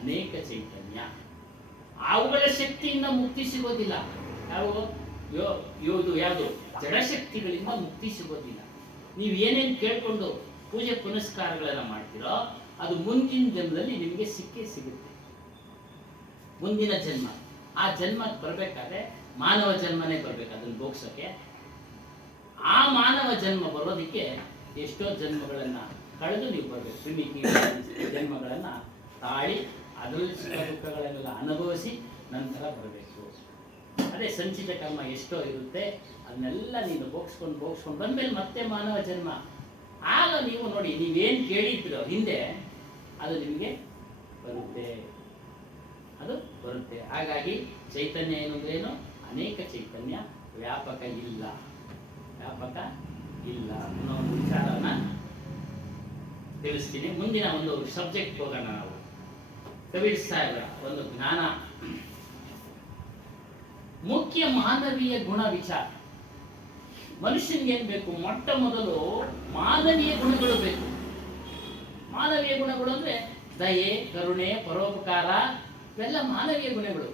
ಅನೇಕ ಚೈತನ್ಯ, ಅವುಗಳ ಶಕ್ತಿಯಿಂದ ಮುಕ್ತಿ ಸಿಗೋದಿಲ್ಲ. ಯಾವುದು ಜಡಶಕ್ತಿಗಳಿಂದ ಮುಕ್ತಿ ಸಿಗೋದಿಲ್ಲ. ನೀವು ಏನೇನು ಕೇಳ್ಕೊಂಡು ಪೂಜೆ ಪುನಸ್ಕಾರಗಳೆಲ್ಲ ಮಾಡ್ತೀರೋ ಅದು ಮುಂದಿನ ಜನ್ಮದಲ್ಲಿ ನಿಮಗೆ ಸಿಕ್ಕೇ ಸಿಗುತ್ತೆ. ಮುಂದಿನ ಜನ್ಮ, ಆ ಜನ್ಮಕ್ಕೆ ಬರಬೇಕಾದ್ರೆ ಮಾನವ ಜನ್ಮನೇ ಬರ್ಬೇಕು ಅದನ್ನು ಭೋಗ್ಸೋಕೆ. ಆ ಮಾನವ ಜನ್ಮ ಬರೋದಕ್ಕೆ ಎಷ್ಟೋ ಜನ್ಮಗಳನ್ನ ಕಳೆದು ನೀವು ಬರಬೇಕು. ಕ್ರಿಮಿ ಜನ್ಮಗಳನ್ನ ತಾಳಿ ಅದರಲ್ಲಿ ಸುಖ ದುಃಖಗಳನ್ನೆಲ್ಲ ಅನುಭವಿಸಿ ನಂತರ ಬರಬೇಕು. ಅದೇ ಸಂಚಿತ ಕರ್ಮ ಎಷ್ಟೋ ಇರುತ್ತೆ, ಅದನ್ನೆಲ್ಲ ನೀನು ಬೋಗ್ಸ್ಕೊಂಡು ಬಂದ್ಮೇಲೆ ಮತ್ತೆ ಮಾನವ ಜನ್ಮ. ಆಗ ನೀವು ನೋಡಿ, ನೀವೇನು ಕೇಳಿದ್ರೋ ಹಿಂದೆ ಅದು ನಿಮಗೆ ಬರುತ್ತೆ, ಅದು ಬರುತ್ತೆ. ಹಾಗಾಗಿ ಚೈತನ್ಯ ಏನು ಅಂದ್ರೆ ಏನು, ಅನೇಕ ಚೈತನ್ಯ, ವ್ಯಾಪಕ ಇಲ್ಲ ಅನ್ನೋ ಒಂದು ವಿಚಾರನ ತಿಳಿಸ್ತೀನಿ. ಮುಂದಿನ ಒಂದು ಸಬ್ಜೆಕ್ಟ್ ಹೋಗೋಣ ನಾವು. ಕಬೀರ್ ಸಾಹೇಬರ ಒಂದು ಜ್ಞಾನ, ಮುಖ್ಯ ಮಾನವೀಯ ಗುಣ ವಿಚಾರ. ಮನುಷ್ಯನಿಗೆ ಏನ್ ಬೇಕು? ಮೊಟ್ಟ ಮೊದಲು ಮಾನವೀಯ ಗುಣಗಳು ಬೇಕು. ಮಾನವೀಯ ಗುಣಗಳು ಅಂದ್ರೆ ದಯೆ, ಕರುಣೆ, ಪರೋಪಕಾರ, ಇವೆಲ್ಲ ಮಾನವೀಯ ಗುಣಗಳು.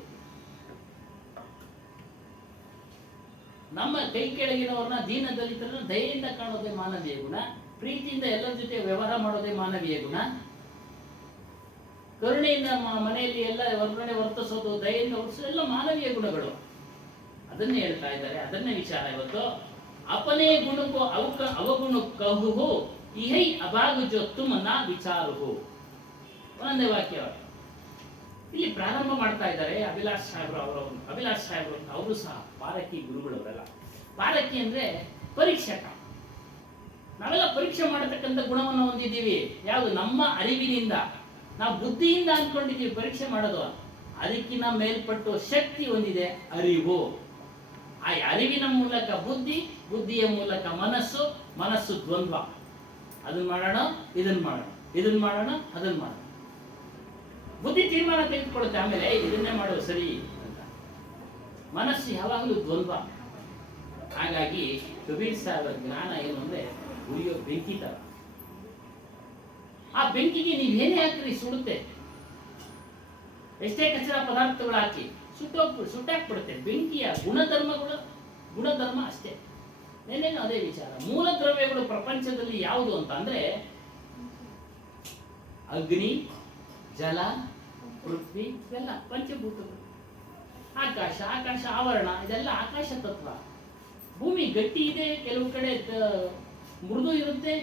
ನಮ್ಮ ಕೈ ಕೆಳಗಿನವ್ರನ್ನ, ದೀನ ದಲಿತರನ್ನ ದಯೆಯಿಂದ ಕಾಣೋದೇ ಮಾನವೀಯ ಗುಣ. ಪ್ರೀತಿಯಿಂದ ಎಲ್ಲರ ಜೊತೆ ವ್ಯವಹಾರ ಮಾಡೋದೇ ಮಾನವೀಯ ಗುಣ. ಕರುಣೆಯಿಂದ ಮನೆಯಲ್ಲಿ ಎಲ್ಲ ಹೊರಗಡೆ ವರ್ತಿಸೋದು, ದಯೆಯಿಂದ ವರ್ತಿಸೋದು ಎಲ್ಲ ಮಾನವೀಯ ಗುಣಗಳು. ಅದನ್ನೇ ಹೇಳ್ತಾ ಇದ್ದಾರೆ. ಅದನ್ನೇ ವಿಚಾರ ಇವತ್ತು. ಅಪನೇ ಗುಣಕ್ಕೂ ಅವಗುಣ ಕಹು ಇಹೈ ಅಭಾಗ ಜೊತ್ತು ಮನ್ನ ವಿಚಾರವು. ಒಂದೇ ವಾಕ್ಯ ಇಲ್ಲಿ ಪ್ರಾರಂಭ ಮಾಡ್ತಾ ಇದ್ದಾರೆ. ಅಭಿಲಾಷ್ ಸಾಹೇಬ್ರು ಅವರು ಸಹ ಪಾರಕಿ ಗುರುಗಳವರೆಲ್ಲ. ಪಾರಕಿ ಅಂದ್ರೆ ಪರೀಕ್ಷಕ. ನಾವೆಲ್ಲ ಪರೀಕ್ಷೆ ಮಾಡತಕ್ಕಂಥ ಗುಣವನ್ನು ಹೊಂದಿದ್ದೀವಿ. ಯಾವುದು? ನಮ್ಮ ಅರಿವಿನಿಂದ. ನಾವು ಬುದ್ಧಿಯಿಂದ ಅನ್ಕೊಂಡಿದ್ದೀವಿ ಪರೀಕ್ಷೆ ಮಾಡೋದು. ಅದಕ್ಕಿಂತ ಮೇಲ್ಪಟ್ಟು ಶಕ್ತಿ ಹೊಂದಿದೆ ಅರಿವು. ಆ ಅರಿವಿನ ಮೂಲಕ ಬುದ್ಧಿಯ ಮೂಲಕ ಮನಸ್ಸು ದ್ವಂದ್ವ. ಅದನ್ನ ಮಾಡೋಣ, ಇದನ್ನ ಮಾಡೋಣ, ಅದನ್ನ ಮಾಡೋಣ. ಬುದ್ಧಿ ತೀರ್ಮಾನ ತೆಗೆದುಕೊಳ್ಳುತ್ತೆ, ಆಮೇಲೆ ಇದನ್ನೇ ಮಾಡೋದು ಸರಿ ಅಂತ. ಮನಸ್ಸು ಯಾವಾಗಲೂ ದ್ವಂದ್ವ. ಹಾಗಾಗಿ ಕಬೀರ್ ಸಾಹೇಬರ ಜ್ಞಾನ ಏನು ಅಂದ್ರೆ ಉರಿಯೋ ಬೆಂಕಿ ತರ. ಆ ಬೆಂಕಿಗೆ ನೀವೇನೇ ಹಾಕ್ರಿ ಸುಡುತ್ತೆ. ಎಷ್ಟೇ ಕಚರ ಪದಾರ್ಥಗಳು ಹಾಕಿ ಸುಟ್ಟಾಕ್ಬಿಡುತ್ತೆ. ಬೆಂಕಿಯ ಗುಣಧರ್ಮ ಅಷ್ಟೇ. ಏನೇನು ಅದೇ ವಿಚಾರ. ಮೂಲ ದ್ರವ್ಯಗಳು ಪ್ರಪಂಚದಲ್ಲಿ ಯಾವುದು ಅಂತ ಅಂದ್ರೆ ಅಗ್ನಿ, ಜಲ, ಪೃಥ್ವಿ, ಇವೆಲ್ಲ ಪಂಚಭೂತಗಳು. ಆಕಾಶ ಆವರಣ, ಇದೆಲ್ಲ ಆಕಾಶ ತತ್ವ. ಭೂಮಿ ಗಟ್ಟಿ ಇದೆ, ಕೆಲವು ಕಡೆ ಮೃದು ಇರುತ್ತೆ.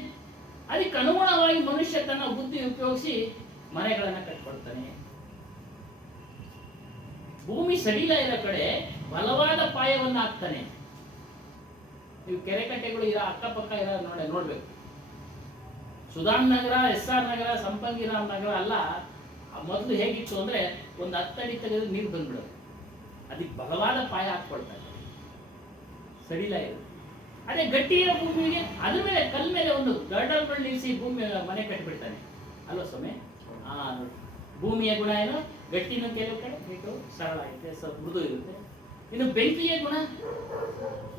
ಅದಕ್ಕೆ ಅನುಗುಣವಾಗಿ ಮನುಷ್ಯ ತನ್ನ ಬುದ್ಧಿ ಉಪಯೋಗಿಸಿ ಮನೆಗಳನ್ನ ಕಟ್ಕೊಳ್ತಾನೆ. ಭೂಮಿ ಸಡಿಲ ಇರೋ ಕಡೆ ಬಲವಾದ ಪಾಯವನ್ನು ಹಾಕ್ತಾನೆ. ನೀವು ಕೆರೆ ಕಟ್ಟೆಗಳು ಇರೋ ಅಕ್ಕಪಕ್ಕ ಇರೋ ನೋಡ್ಬೇಕು. ಸುಧಾಮ್ ನಗರ, SR ನಗರ, ಸಂಪಂಗಿರಾಮ್ ನಗರ ಅಲ್ಲ, ಮೊದಲು ಹೇಗಿತ್ತು ಅಂದ್ರೆ ಒಂದು 10 ಅಡಿ ತೆಗೆದು ನೀರು ಬಂದ್ಬಿಡೋದು. ಅದಕ್ಕೆ ಬಲವಾದ ಪಾಯ ಹಾಕ್ಕೊಳ್ತಾರೆ, ಸಡಿಲ ಇದೆ. ಅದೇ ಗಟ್ಟಿ ಇರೋ ಭೂಮಿಗೆ ಅದ್ರ ಮೇಲೆ ಕಲ್ ಮೇಲೆ ಒಂದು ಗರ್ಡರ್ಗಳು ನಿಲ್ಲಿಸಿ ಭೂಮಿ ಮನೆ ಕಟ್ಟಿಬಿಡ್ತಾನೆ ಅಲ್ವಾ ಸ್ವಾಮಿ? ಭೂಮಿಯ ಗುಣ ಏನು? ಗಟ್ಟಿನೂ ಕೆಲವು ಕಡೆ ಬೇಕು, ಸರಳ ಐತೆ, ಸ್ವಲ್ಪ ಮೃದು ಇರುತ್ತೆ. ಇನ್ನು ಬೆಂಕಿಯ ಗುಣ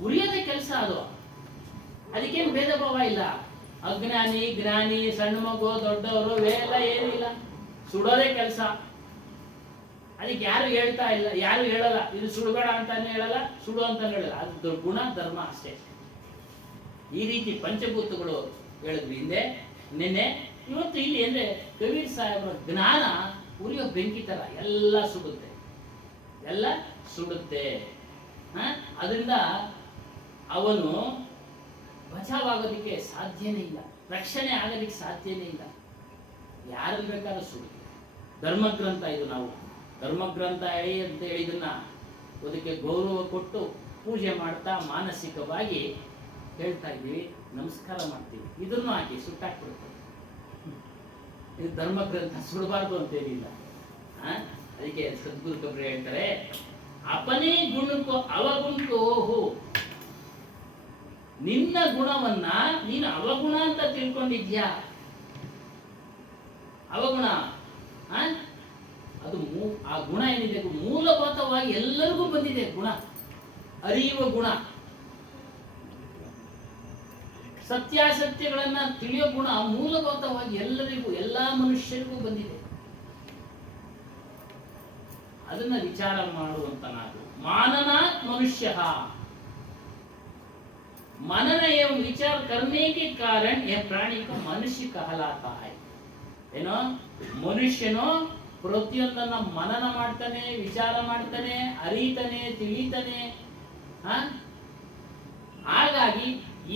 ಉರಿಯೋದೇ ಕೆಲಸ ಅದು. ಅದಕ್ಕೇನು ಭೇದ ಭಾವ ಇಲ್ಲ. ಅಜ್ಞಾನಿ, ಜ್ಞಾನಿ, ಸಣ್ಣ ಮಗು, ದೊಡ್ಡವರು ಇವೆಲ್ಲ ಏನಿಲ್ಲ, ಸುಡೋದೇ ಕೆಲಸ. ಅದಕ್ಕೆ ಯಾರು ಹೇಳ್ತಾ ಇಲ್ಲ, ಯಾರು ಹೇಳಲ್ಲ ಇದು ಸುಡಬೇಡ ಅಂತಾನೆ ಹೇಳಲ್ಲ, ಸುಡು ಅಂತಾನೆ ಹೇಳಲ್ಲ. ಅದು ಗುಣ ಧರ್ಮ ಅಷ್ಟೇ. ಈ ರೀತಿ ಪಂಚಭೂತಗಳು ಹೇಳಿದ್ವಿ ಹಿಂದೆ, ನಿನ್ನೆ. ಇವತ್ತು ಇಲ್ಲಿ ಅಂದ್ರೆ ಕಬೀರ್ ಸಾಹೇಬರ ಜ್ಞಾನ ಉರಿಯೋ ಬೆಂಕಿ ತರ ಎಲ್ಲ ಸುಡುತ್ತೆ, ಎಲ್ಲ ಸುಡುತ್ತೆ. ಅದರಿಂದ ಅವನು ಬಚಾವಾಗೋದಕ್ಕೆ ಸಾಧ್ಯನೇ ಇಲ್ಲ, ರಕ್ಷಣೆ ಆಗೋದಕ್ಕೆ ಸಾಧ್ಯನೇ ಇಲ್ಲ. ಯಾರನ್ನು ಬೇಕಾದ್ರೂ ಸುಡುತ್ತೆ. ಧರ್ಮಗ್ರಂಥ ಇದು. ನಾವು ಧರ್ಮಗ್ರಂಥ ಹೇಳಿ ಅಂತ ಹೇಳಿದನ್ನ ಅದಕ್ಕೆ ಗೌರವ ಕೊಟ್ಟು ಪೂಜೆ ಮಾಡ್ತಾ ಮಾನಸಿಕವಾಗಿ ಹೇಳ್ತಾ ಇದ್ದೀವಿ, ನಮಸ್ಕಾರ ಮಾಡ್ತೀವಿ. ಇದನ್ನು ಹಾಕಿ ಸುಟ್ಟಾಕ್ಬಿಡ್ತೀವಿ. ಇದು ಧರ್ಮಗ್ರಂಥ ಸುಡಬಾರ್ದು ಅಂತೇನಿಲ್ಲ. ಅದಕ್ಕೆ ಸದ್ಗುರು ಕಬ್ರೆ ಹೇಳ್ತಾರೆ, ಅಪನೇ ಗುಣಕ್ಕೂ ಅವಗುಣಕ್ಕೂ ಹೋ. ನಿನ್ನ ಗುಣವನ್ನ ನೀನು ಅವಗುಣ ಅಂತ ತಿಳ್ಕೊಂಡಿದ್ಯಾ. ಅವಗುಣ ಅದು ಆ ಗುಣ ಏನಿದೆ ಮೂಲಭೂತವಾಗಿ ಎಲ್ಲರಿಗೂ ಬಂದಿದೆ. ಗುಣ ಅರಿಯುವ ಗುಣ, ಸತ್ಯಾಸತ್ಯಗಳನ್ನ ತಿಳಿಯೋ ಗುಣ ಮೂಲಭೂತವಾಗಿ ಎಲ್ಲರಿಗೂ, ಎಲ್ಲಾ ಮನುಷ್ಯರಿಗೂ ಬಂದಿದೆ. ಅದನ್ನ ವಿಚಾರ ಮಾಡುವಂತ ನಾವು ಮಾನನಾತ್ ಮನುಷ್ಯ. मनन एवं विचार करने के कारण यह प्राणी को मनुष्य कहलाता है. ಏನೋ ಮನುಷ್ಯನು ಪ್ರತಿಯೊಂದನ್ನ ಮನನ ಮಾಡ್ತಾನೆ, ವಿಚಾರ ಮಾಡ್ತಾನೆ, ಅರಿತಾನೆ, ತಿಳಿತಾನೆ. ಹಾಗಾಗಿ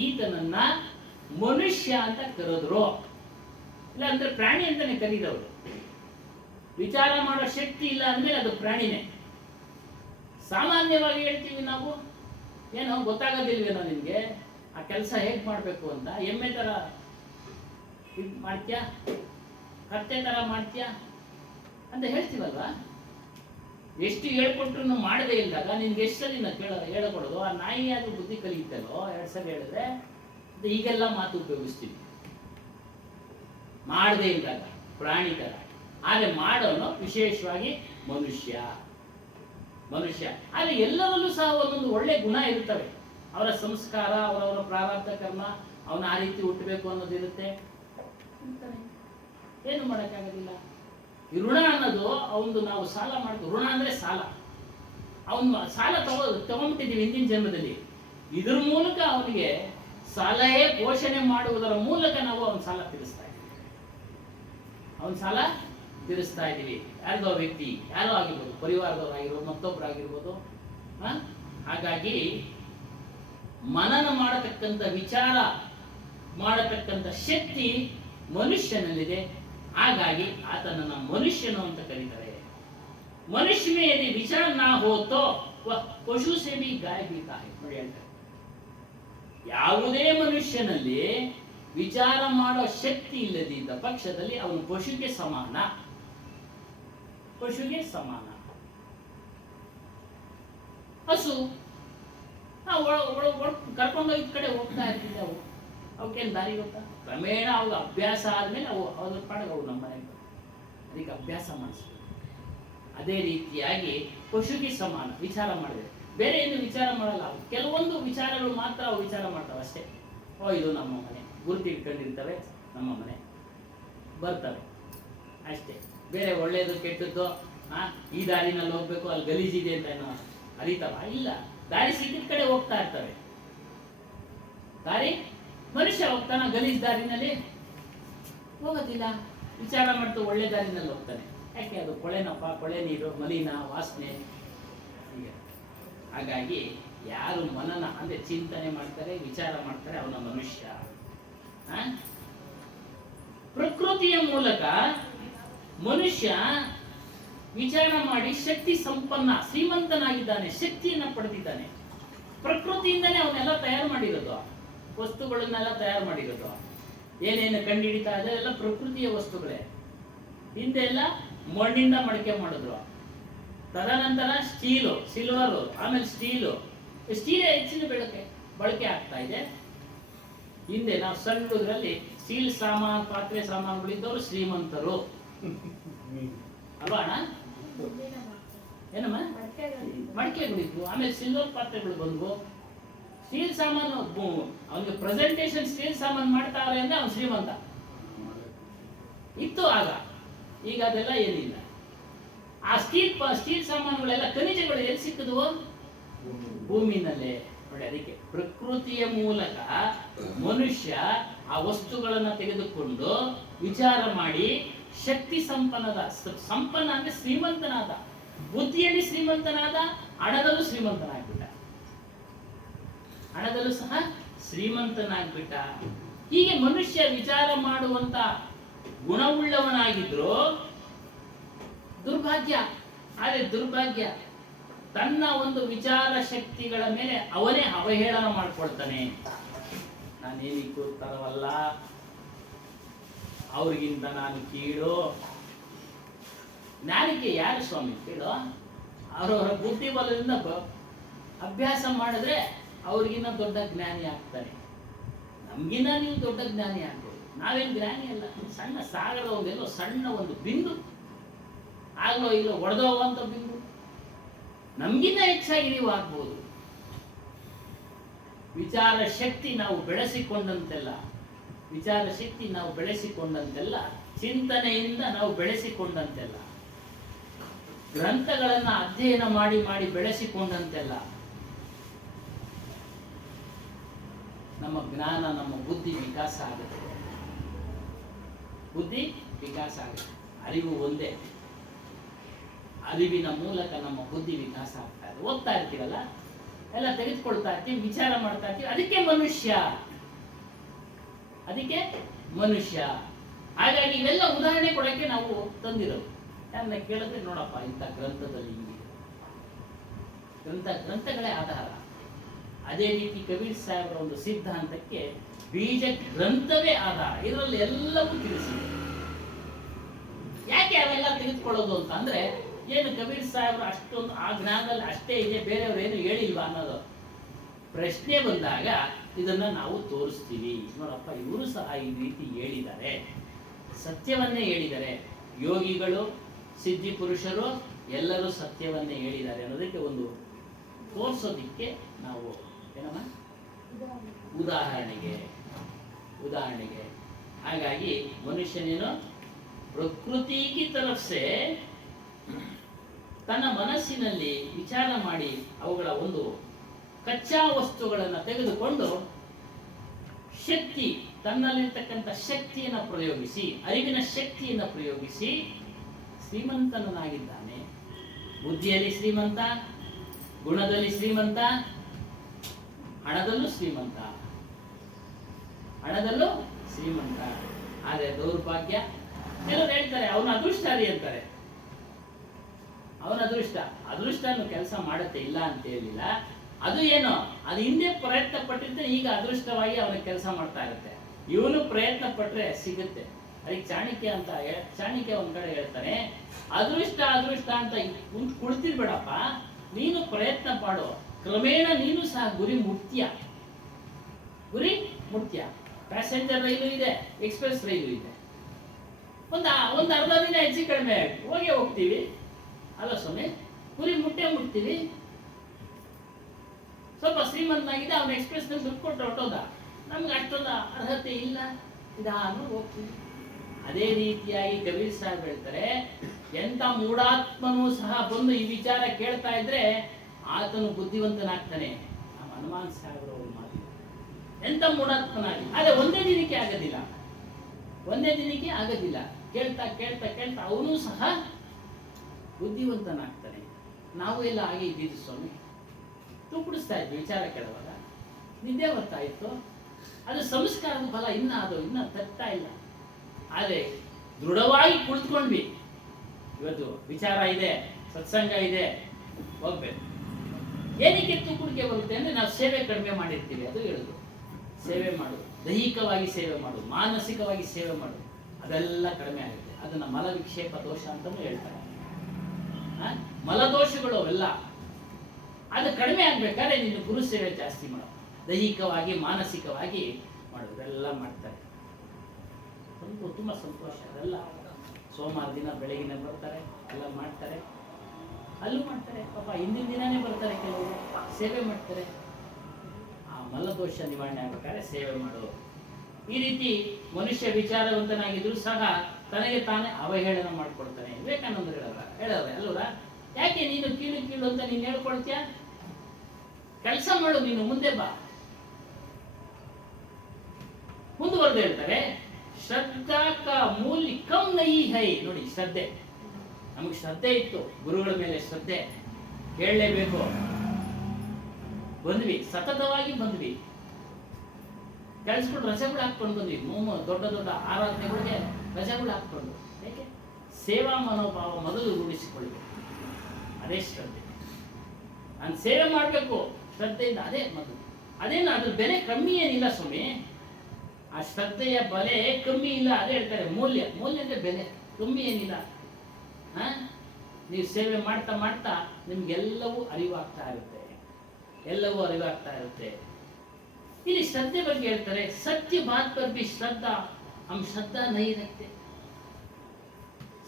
ಈತನನ್ನ ಮನುಷ್ಯ ಅಂತ ಕರೆದ್ರು. ಇಲ್ಲ ಅಂದ್ರೆ ಪ್ರಾಣಿ ಅಂತಾನೆ ಕರೀದವರು. ವಿಚಾರ ಮಾಡೋ ಶಕ್ತಿ ಇಲ್ಲ ಅಂದ್ಮೇಲೆ ಅದು ಪ್ರಾಣಿನೇ. ಸಾಮಾನ್ಯವಾಗಿ ಹೇಳ್ತೀವಿ ನಾವು, ಏನೋ ಗೊತ್ತಾಗೋದಿಲ್ವೇನೋ ನಿನ್ಗೆ ಆ ಕೆಲಸ ಹೇಗ್ ಮಾಡ್ಬೇಕು ಅಂತ. ಎಮ್ಮೆ ತರ ಇದು ಮಾಡ್ತೀಯಾ, ಕತ್ತೆ ತರ ಮಾಡ್ತೀಯಾ ಅಂತ ಹೇಳ್ತೀವಲ್ವಾ. ಎಷ್ಟು ಹೇಳ್ಕೊಟ್ರು ಮಾಡದೇ ಇಲ್ದಾಗ ನಿನ್ಗೆ ಎಷ್ಟು ಸಲ ಹೇಳ್ಕೊಡೋದು. ಆ ನಾಯಿ ಅದು ಬುದ್ಧಿ ಕಲಿಯುತ್ತಲ್ಲೋ, 2 ಸಲ ಹೇಳಿದ್ರೆ ಈಗೆಲ್ಲ ಮಾತು ಉಪಯೋಗಿಸ್ತೀವಿ. ಮಾಡದೇ ಇದ್ದಾಗ ಪ್ರಾಣಿ ತರ. ಆದ್ರೆ ಮಾಡೋನು ವಿಶೇಷವಾಗಿ ಮನುಷ್ಯ. ಆದ್ರೆ ಎಲ್ಲರಲ್ಲೂ ಸಹ ಒಂದೊಂದು ಒಳ್ಳೆ ಗುಣ ಇರ್ತವೆ. ಅವರ ಸಂಸ್ಕಾರ, ಅವರವರ ಪ್ರಾರಬ್ಧ ಕರ್ಮ, ಅವನ ಆ ರೀತಿ ಹುಟ್ಟಬೇಕು ಅನ್ನೋದಿರುತ್ತೆ. ಏನು ಮಾಡೋಕ್ಕಾಗೋದಿಲ್ಲ. ಈ ಋಣ ಅನ್ನೋದು ಅವನು ನಾವು ಸಾಲ ಮಾಡ್ತೀವಿ. ಋಣ ಅಂದ್ರೆ ಸಾಲ. ಅವನು ಸಾಲ ತಗೊಂಡ್ಬಿಟ್ಟಿದ್ದೀವಿ ಹಿಂದಿನ ಜನ್ಮದಲ್ಲಿ. ಇದ್ರ ಮೂಲಕ ಅವನಿಗೆ ಸಲಹೆ ಪೋಷಣೆ ಮಾಡುವುದರ ಮೂಲಕ ನಾವು ಅವನ ಸಾಲ ತೀರಿಸ್ತಾ ಇದ್ದೀವಿ. ಯಾರ್ದೋ ವ್ಯಕ್ತಿ, ಯಾರೋ ಆಗಿರ್ಬೋದು, ಪರಿವಾರದವರಾಗಿರ್ಬೋದು, ಮತ್ತೊಬ್ಬರಾಗಿರ್ಬೋದು. ಹಾಗಾಗಿ ಮನನ ಮಾಡತಕ್ಕಂಥ, ವಿಚಾರ ಮಾಡತಕ್ಕಂಥ ಶಕ್ತಿ ಮನುಷ್ಯನಲ್ಲಿದೆ. ಹಾಗಾಗಿ ಆತನನ್ನ ಮನುಷ್ಯನು ಅಂತ ಕರೀತಾರೆ. ಮನುಷ್ಯ में यदि विचार ना हो तो वह पशु से भी गाय भी का है ನೋಡಿ ಹೇಳ್ತಾರೆ. ಯಾವುದೇ ಮನುಷ್ಯನಲ್ಲಿ ವಿಚಾರ ಮಾಡೋ ಶಕ್ತಿ ಇಲ್ಲದಿದ್ದ ಪಕ್ಷದಲ್ಲಿ ಅವನು ಪಶುಗೆ ಸಮಾನ. ಹಸು ಕರ್ಕೊಂಡೋಗಿ ಕಡೆ ಹೋಗ್ತಾ ಇರ್ತಿದ್ದೆ. ಅವಕ್ಕೇನು ದಾರಿ ಗೊತ್ತಾ? ಕ್ರಮೇಣ ಅವಾಗ ಅಭ್ಯಾಸ ಆದ್ಮೇಲೆ ಅದ್ರ ಪಾಡಿಗೆ ಅವು ನಮ್ಮ ಮನೆಗೆ ಅದಕ್ಕೆ ಅಭ್ಯಾಸ ಮಾಡಿಸ್ಬೇಕು. ಅದೇ ರೀತಿಯಾಗಿ ಪಶುಗೆ ಸಮಾನ ವಿಚಾರ ಮಾಡಿದ್ರೆ. ಬೇರೆ ಏನು ವಿಚಾರ ಮಾಡಲ್ಲ. ಕೆಲವೊಂದು ವಿಚಾರಗಳು ಮಾತ್ರ ಅವು ವಿಚಾರ ಮಾಡ್ತಾವೆ ಅಷ್ಟೇ. ಇದು ನಮ್ಮ ಮನೆ, ಗುರುತು ಇಟ್ಕೊಂಡಿರ್ತವೆ, ನಮ್ಮ ಮನೆ ಬರ್ತವೆ ಅಷ್ಟೇ. ಬೇರೆ ಒಳ್ಳೇದು ಕೆಟ್ಟದ್ದು, ಈ ದಾರಿನಲ್ಲಿ ಹೋಗ್ಬೇಕು, ಅಲ್ಲಿ ಗಲೀಜಿದೆ ಅಂತ ಏನೋ ಅರಿತಾವ? ಇಲ್ಲ. ದಾರಿ ಸಿಕ್ಕಿದ ಕಡೆ ಹೋಗ್ತಾ ಇರ್ತವೆ. ದಾರಿ ಮನುಷ್ಯ ಹೋಗ್ತಾನ, ಗಲೀಜ್ ದಾರಿನಲ್ಲಿ ಹೋಗೋದಿಲ್ಲ. ವಿಚಾರ ಮಾಡ್ತಾ ಒಳ್ಳೆ ದಾರಿನಲ್ಲಿ ಹೋಗ್ತಾನೆ. ಯಾಕೆ? ಅದು ಕೊಳೆ ನೀರು, ಮಲಿನ ವಾಸನೆ. ಹಾಗಾಗಿ ಯಾರು ಮನನ ಅಂದ್ರೆ ಚಿಂತನೆ ಮಾಡ್ತಾರೆ, ವಿಚಾರ ಮಾಡ್ತಾರೆ, ಅವನ ಮನುಷ್ಯ. ಆ? ಪ್ರಕೃತಿಯ ಮೂಲಕ ಮನುಷ್ಯ ವಿಚಾರ ಮಾಡಿ ಶಕ್ತಿ ಸಂಪನ್ನ ಶ್ರೀಮಂತನಾಗಿದ್ದಾನೆ, ಶಕ್ತಿಯನ್ನ ಪಡೆದಿದ್ದಾನೆ. ಪ್ರಕೃತಿಯಿಂದನೇ ಅವನ್ನೆಲ್ಲ ತಯಾರು ಮಾಡಿರೋದು, ವಸ್ತುಗಳನ್ನೆಲ್ಲ ತಯಾರು ಮಾಡಿರೋದು. ಏನೇನು ಕಂಡುಹಿಡಿತಾ ಇದೆ ಎಲ್ಲ ಪ್ರಕೃತಿಯ ವಸ್ತುಗಳೇ. ಹಿಂದೆ ಎಲ್ಲ ಮಣ್ಣಿಂದ ಮಡಿಕೆ ಮಾಡಿದ್ರು, ತದನಂತರ ಸ್ಟೀಲು, ಸಿಲ್ವರು, ಆಮೇಲೆ ಸ್ಟೀಲು ಹೆಚ್ಚಿನ ಬಳಕೆ ಆಗ್ತಾ ಇದೆ. ಹಿಂದೆ ನಾವು ಸಣ್ಣ ಹುಡುಗರಲ್ಲಿ ಸ್ಟೀಲ್ ಸಾಮಾನು, ಪಾತ್ರೆ ಸಾಮಾನುಗಳಿದ್ದವರು ಶ್ರೀಮಂತರು ಅಲ್ವಾ ಅಣ್ಣ? ಏನಮ್ಮ? ಮಡಿಕೆಗಳಿದ್ವು, ಆಮೇಲೆ ಸಿಲ್ವರ್ ಪಾತ್ರೆಗಳು ಬಂದ್ವು. ಸ್ಟೀಲ್ ಸಾಮಾನು ಅವನಿಗೆ ಪ್ರೆಸೆಂಟೇಶನ್ ಸ್ಟೀಲ್ ಸಾಮಾನು ಮಾಡ್ತಾರೆ ಅಂದ್ರೆ ಅವನು ಶ್ರೀಮಂತ ಇತ್ತು ಆಗ. ಈಗ ಅದೆಲ್ಲ ಏನಿಲ್ಲ. ಆ ಸ್ಟೀಲ್ ಸಾಮಾನುಗಳೆಲ್ಲ ಖನಿಜಗಳು ಎಲ್ಲಿ ಸಿಕ್ಕಿದ್ವು? ಭೂಮಿನಲ್ಲೇ. ನೋಡಿ, ಅದಕ್ಕೆ ಪ್ರಕೃತಿಯ ಮೂಲಕ ಮನುಷ್ಯ ಆ ವಸ್ತುಗಳನ್ನ ತೆಗೆದುಕೊಂಡು ವಿಚಾರ ಮಾಡಿ ಶಕ್ತಿ ಸಂಪನ್ನ ಅಂದ್ರೆ ಶ್ರೀಮಂತನಾದ, ಬುದ್ಧಿಯಲ್ಲಿ ಶ್ರೀಮಂತನಾದ, ಹಣದಲ್ಲೂ ಶ್ರೀಮಂತನಾಗ್ಬಿಟ್ಟ, ಹಣದಲ್ಲೂ ಸಹ ಶ್ರೀಮಂತನಾಗ್ಬಿಟ್ಟ. ಹೀಗೆ ಮನುಷ್ಯ ವಿಚಾರ ಮಾಡುವಂತ ಗುಣವುಳ್ಳವನಾಗಿದ್ರು ದುರ್ಭಾಗ್ಯ. ಆದರೆ ದುರ್ಭಾಗ್ಯ ತನ್ನ ಒಂದು ವಿಚಾರ ಶಕ್ತಿಗಳ ಮೇಲೆ ಅವನೇ ಅವಹೇಳನ ಮಾಡ್ಕೊಳ್ತಾನೆ. ನಾನೇನಿಗೂ ತರವಲ್ಲ, ಅವ್ರಿಗಿಂತ ನಾನು ಕೀಳು. ಜ್ಞಾನಿಗೆ ಯಾರು ಸ್ವಾಮಿ ಕೀಳು? ಅವರವರ ಬುದ್ಧಿ ಬಲದಿಂದ ಅಭ್ಯಾಸ ಮಾಡಿದ್ರೆ ಅವ್ರಿಗಿನ್ನ ದೊಡ್ಡ ಜ್ಞಾನಿ ಆಗ್ತಾನೆ. ನಮ್ಗಿನ್ನ ನೀವು ದೊಡ್ಡ ಜ್ಞಾನಿ ಆಗ್ಬೋದು. ನಾವೇನು ಜ್ಞಾನಿ ಅಲ್ಲ, ಸಣ್ಣ ಸಾಗರ ಒಂದೆಲ್ಲೋ ಸಣ್ಣ ಒಂದು ಬಿಂದು, ಆಗ್ಲೋ ಇಲ್ಲೋ ಒಡೆದೋಗುವಂತ ಬಿಂದು. ನಮ್ಗಿನ್ನ ಹೆಚ್ಚಾಗಿ ನೀವು ಆಗ್ಬೋದು. ವಿಚಾರ ಶಕ್ತಿ ನಾವು ಬೆಳೆಸಿಕೊಂಡಂತೆಲ್ಲ, ವಿಚಾರ ಶಕ್ತಿ ನಾವು ಬೆಳೆಸಿಕೊಂಡಂತೆಲ್ಲ, ಚಿಂತನೆಯಿಂದ ನಾವು ಬೆಳೆಸಿಕೊಂಡಂತೆಲ್ಲ, ಗ್ರಂಥಗಳನ್ನ ಅಧ್ಯಯನ ಮಾಡಿ ಮಾಡಿ ಬೆಳೆಸಿಕೊಂಡಂತೆಲ್ಲ ನಮ್ಮ ಜ್ಞಾನ, ನಮ್ಮ ಬುದ್ಧಿ ವಿಕಾಸ ಆಗುತ್ತೆ. ಬುದ್ಧಿ ವಿಕಾಸ ಆಗುತ್ತೆ. ಅರಿವು ಒಂದೇ, ಅರಿವಿನ ಮೂಲಕ ನಮ್ಮ ಬುದ್ಧಿ ವಿಕಾಸ ಆಗ್ತಾ ಇದೆ. ಓದ್ತಾ ಇರ್ತೀವಲ್ಲ, ಎಲ್ಲ ತೆಗೆದುಕೊಳ್ತಾ ಇರ್ತೀವಿ, ವಿಚಾರ ಮಾಡ್ತಾ ಇರ್ತೀವಿ. ಅದಕ್ಕೆ ಮನುಷ್ಯ, ಅದಕ್ಕೆ ಮನುಷ್ಯ. ಹಾಗಾಗಿ ಇವೆಲ್ಲ ಉದಾಹರಣೆ ಕೊಡಕ್ಕೆ ನಾವು ತಂದಿರೋದು. ಯಾರನ್ನ ಕೇಳಿದ್ರೆ ನೋಡಪ್ಪ ಇಂಥ ಗ್ರಂಥದಲ್ಲಿ ಹಿಂಗಿದೆ, ಗ್ರಂಥಗಳೇ ಆಧಾರ. ಅದೇ ರೀತಿ ಕಬೀರ್ ಸಾಹೇಬರ ಒಂದು ಸಿದ್ಧಾಂತಕ್ಕೆ ಬೀಜ ಗ್ರಂಥವೇ ಆಧಾರ. ಇದರಲ್ಲಿ ಎಲ್ಲವೂ ತಿಳಿಸಿದೆ. ಯಾಕೆ ಅವೆಲ್ಲ ತೆಗೆದುಕೊಳ್ಳೋದು ಅಂತ ಅಂದ್ರೆ, ಏನು ಕಬೀರ್ ಸಾಹೇಬರು ಅಷ್ಟೊಂದು ಆ ಜ್ಞಾನದಲ್ಲಿ ಅಷ್ಟೇ ಇದೆ, ಬೇರೆಯವರು ಏನು ಹೇಳಿಲ್ವಾ ಅನ್ನೋದು ಪ್ರಶ್ನೆ ಬಂದಾಗ ಇದನ್ನ ನಾವು ತೋರಿಸ್ತೀವಿ. ನೋಡಪ್ಪ, ಇವರು ಸಹ ಈ ರೀತಿ ಹೇಳಿದ್ದಾರೆ, ಸತ್ಯವನ್ನೇ ಹೇಳಿದ್ದಾರೆ. ಯೋಗಿಗಳು, ಸಿದ್ಧಿ ಪುರುಷರು ಎಲ್ಲರೂ ಸತ್ಯವನ್ನೇ ಹೇಳಿದ್ದಾರೆ ಅನ್ನೋದಕ್ಕೆ ಒಂದು ತೋರಿಸೋದಿಕ್ಕೆ ನಾವು ಏನಮ್ಮ ಉದಾಹರಣೆಗೆ. ಹಾಗಾಗಿ ಮನುಷ್ಯನೇನು ಪ್ರಕೃತಿ ಕಿ ತರಫ್ ಸೆ ತನ್ನ ಮನಸ್ಸಿನಲ್ಲಿ ವಿಚಾರ ಮಾಡಿ ಅವುಗಳ ಒಂದು ಕಚ್ಚಾ ವಸ್ತುಗಳನ್ನು ತೆಗೆದುಕೊಂಡು ಶಕ್ತಿ, ತನ್ನಲ್ಲಿರ್ತಕ್ಕಂಥ ಶಕ್ತಿಯನ್ನು ಪ್ರಯೋಗಿಸಿ, ಅರಿವಿನ ಶಕ್ತಿಯನ್ನು ಪ್ರಯೋಗಿಸಿ ಶ್ರೀಮಂತನಾಗಿದ್ದಾನೆ. ಬುದ್ಧಿಯಲ್ಲಿ ಶ್ರೀಮಂತ, ಗುಣದಲ್ಲಿ ಶ್ರೀಮಂತ, ಹಣದಲ್ಲೂ ಶ್ರೀಮಂತ. ಆದರೆ ದೌರ್ಭಾಗ್ಯ. ಕೆಲವರು ಹೇಳ್ತಾರೆ ಅವನ ಅದೃಷ್ಟರಿ ಅಂತಾರೆ. ಅವನ ಅದೃಷ್ಟನು ಕೆಲಸ ಮಾಡುತ್ತೆ, ಇಲ್ಲ ಅಂತ ಹೇಳಿಲ್ಲ. ಅದು ಏನೋ ಅದು ಹಿಂದೆ ಪ್ರಯತ್ನ ಪಟ್ಟಿದ್ರೆ ಈಗ ಅದೃಷ್ಟವಾಗಿ ಅವನ ಕೆಲಸ ಮಾಡ್ತಾ ಇರುತ್ತೆ. ಇವನು ಪ್ರಯತ್ನ ಪಟ್ರೆ ಸಿಗುತ್ತೆ. ಅದಕ್ಕೆ ಚಾಣಕ್ಯ ಒಂದ್ ಕಡೆ ಹೇಳ್ತಾನೆ, ಅದೃಷ್ಟ ಅಂತ ಕುಳಿತಿರ್ಬೇಡಪ್ಪ, ನೀನು ಪ್ರಯತ್ನ ಪಾಡು, ಕ್ರಮೇಣ ನೀನು ಸಹ ಗುರಿ ಮುಟ್ತೀಯ. ಪ್ಯಾಸೆಂಜರ್ ರೈಲು ಇದೆ, ಎಕ್ಸ್ಪ್ರೆಸ್ ರೈಲು ಇದೆ. ಒಂದು ಅರ್ಧ ದಿನ ಹೆಚ್ಚು ಕಡಿಮೆ ಹೋಗ್ತೀವಿ ಅಲ್ಲ ಸ್ವಾಮಿ, ಗುರಿ ಮುಟ್ತೀವಿ. ಸ್ವಲ್ಪ ಶ್ರೀಮಂತನಾಗಿದೆ, ಅವನ ಎಕ್ಸ್ಪ್ರೆಸ್ ನಲ್ಲಿ ದುಡ್ಡು ಕೊಟ್ಟು ಹೊಟ್ಟೋದ, ನಮ್ಗೆ ಅಷ್ಟೊಂದು ಅರ್ಹತೆ ಇಲ್ಲ, ನಿಧಾನ ಹೋಗ್ತೀವಿ. ಅದೇ ರೀತಿಯಾಗಿ ಕಬೀರ್ ಸಾಹೇಬ್ ಹೇಳ್ತಾರೆ, ಎಂತ ಮೂಢಾತ್ಮನೂ ಸಹ ಬಂದು ಈ ವಿಚಾರ ಕೇಳ್ತಾ ಇದ್ರೆ ಆತನು ಬುದ್ಧಿವಂತನಾಗ್ತಾನೆ. ನಮ್ಮ ಹನುಮಾನ್ ಸಾಹೇಬ್ರ ಒಂದು ಮಾತು, ಎಂತ ಮೂಢಾತ್ಮನಾಗಿ. ಆದ್ರೆ ಒಂದೇ ದಿನಕ್ಕೆ ಆಗೋದಿಲ್ಲ. ಕೇಳ್ತಾ ಅವನು ಸಹ ಬುದ್ಧಿವಂತನಾಗ್ತಾನೆ. ನಾವು ಎಲ್ಲ ಹಾಗೆ ಇದ್ದಿದ್ದು ಸ್ವಾಮಿ. ತೂಕಡಿಸ್ತಾ ಇದ್ವಿ ವಿಚಾರ ಕೇಳುವಾಗ, ನಿದ್ದೆ ಬರ್ತಾ ಇತ್ತು. ಅದು ಸಂಸ್ಕಾರದ ಫಲ ಇನ್ನ ತಗ್ತಾ ಇಲ್ಲ. ಆದರೆ ದೃಢವಾಗಿ ಕುಳಿತುಕೊಂಡ್ವಿ. ಇವತ್ತು ವಿಚಾರ ಇದೆ, ಸತ್ಸಂಗ ಇದೆ, ಹೋಗ್ಬೇಕು. ಏನಕ್ಕೆ ತೂಕಡಿಕೆ ಬರುತ್ತೆ ಅಂದರೆ ನಾವು ಸೇವೆ ಕಡಿಮೆ ಮಾಡಿರ್ತೀವಿ. ಅದು ಹೇಳುದು, ಸೇವೆ ಮಾಡು, ದೈಹಿಕವಾಗಿ ಸೇವೆ ಮಾಡು, ಮಾನಸಿಕವಾಗಿ ಸೇವೆ ಮಾಡು, ಅದೆಲ್ಲ ಕಡಿಮೆ ಆಗುತ್ತೆ. ಅದನ್ನ ಮಲ ವಿಕ್ಷೇಪ ದೋಷ ಅಂತಲೂ ಹೇಳ್ತಾರೆ. ಮಲದೋಷಗಳು ಅವೆಲ್ಲ ಅದು ಕಡಿಮೆ ಆಗ್ಬೇಕಾದ್ರೆ ನೀನು ಗುರು ಸೇವೆ ಜಾಸ್ತಿ ಮಾಡು, ದೈಹಿಕವಾಗಿ ಮಾನಸಿಕವಾಗಿ ಮಾಡೋದೆಲ್ಲ ಮಾಡ್ತಾರೆ. ತುಂಬ ಸಂತೋಷ. ಅದೆಲ್ಲ ಸೋಮವಾರ ದಿನ ಬೆಳಗಿನ ಬರ್ತಾರೆ, ಎಲ್ಲ ಮಾಡ್ತಾರೆ, ಅಲ್ಲೂ ಮಾಡ್ತಾರೆ. ಪಾಪ ಹಿಂದಿನ ದಿನನೇ ಬರ್ತಾರೆ, ಕೆಲವರು ಸೇವೆ ಮಾಡ್ತಾರೆ. ಆ ಮಲದೋಷ ನಿವಾರಣೆ ಆಗ್ಬೇಕಾದ್ರೆ ಸೇವೆ ಮಾಡು. ಈ ರೀತಿ ಮನುಷ್ಯ ವಿಚಾರವಂತನಾಗಿದ್ರು ಸಹ ತನಗೆ ತಾನೇ ಅವಹೇಳನ ಮಾಡ್ಕೊಡ್ತಾನೆ. ವಿವೇಕಾನಂದರು ಹೇಳೋರೆ ಅಲ್ವರ, ಯಾಕೆ ನೀನು ಕೀಳು ಕೀಳು ಅಂತ ನೀನು ಹೇಳ್ಕೊಳ್ತೀಯ? ಕೆಲಸ ಮಾಡು, ನೀನು ಮುಂದೆ ಬಾ. ಮುಂದುವರೆದು ಹೇಳ್ತಾರೆ, ಶ್ರದ್ಧಾ ಕಾ ಮೂಲ್ಯ ಕಮ್ ನಹೀ ಹೈ. ನೋಡಿ, ಶ್ರದ್ಧೆ, ನಮಗೆ ಶ್ರದ್ಧೆ ಇತ್ತು, ಗುರುಗಳ ಮೇಲೆ ಶ್ರದ್ಧೆ, ಕೇಳಲೇಬೇಕು. ಬಂದ್ವಿ, ಸತತವಾಗಿ ಬಂದ್ವಿ, ಕೆಲಸಗಳು ರಜೆಗಳು ಹಾಕ್ಕೊಂಡು ಬಂದ್ವಿ. ದೊಡ್ಡ ದೊಡ್ಡ ಆರಾಧನೆಗಳಿಗೆ ರಜೆಗಳು ಹಾಕ್ಕೊಂಡು. ಯಾಕೆ? ಸೇವಾ ಮನೋಭಾವ ಮೊದಲು ರೂಢಿಸಿಕೊಳ್ಳಬೇಕು. ಅದೇ ಶ್ರದ್ಧೆ. ನಾನು ಸೇವೆ ಮಾಡಬೇಕು ಶ್ರದ್ಧೆಯಿಂದ, ಅದೇ ಮೊದಲು. ಅದೇನು ಅದ್ರ ಬೆಲೆ ಕಮ್ಮಿ ಏನಿಲ್ಲ ಸ್ವಾಮಿ. ಆ ಶ್ರದ್ಧೆಯ ಬೆಲೆ ಕಮ್ಮಿ ಇಲ್ಲ. ಅದೇ ಹೇಳ್ತಾರೆ, ಮೂಲ್ಯ ಅಂದ್ರೆ ಬೆಲೆ ಕಮ್ಮಿ ಏನಿಲ್ಲ. ನೀವು ಸೇವೆ ಮಾಡ್ತಾ ಮಾಡ್ತಾ ನಿಮ್ಗೆಲ್ಲವೂ ಅರಿವಾಗ್ತಾ ಇರುತ್ತೆ, ಎಲ್ಲವೂ ಅರಿವಾಗ್ತಾ ಇರುತ್ತೆ. ಇಲ್ಲಿ ಶ್ರದ್ಧೆ ಬಗ್ಗೆ ಹೇಳ್ತಾರೆ, ಸತ್ಯ ಬಾತ್ ಪರ್ ಭಿ ಶ್ರದ್ಧಾ ಹಮ್ ಶ್ರದ್ಧಾ ನಹೀ ರಖತೆ.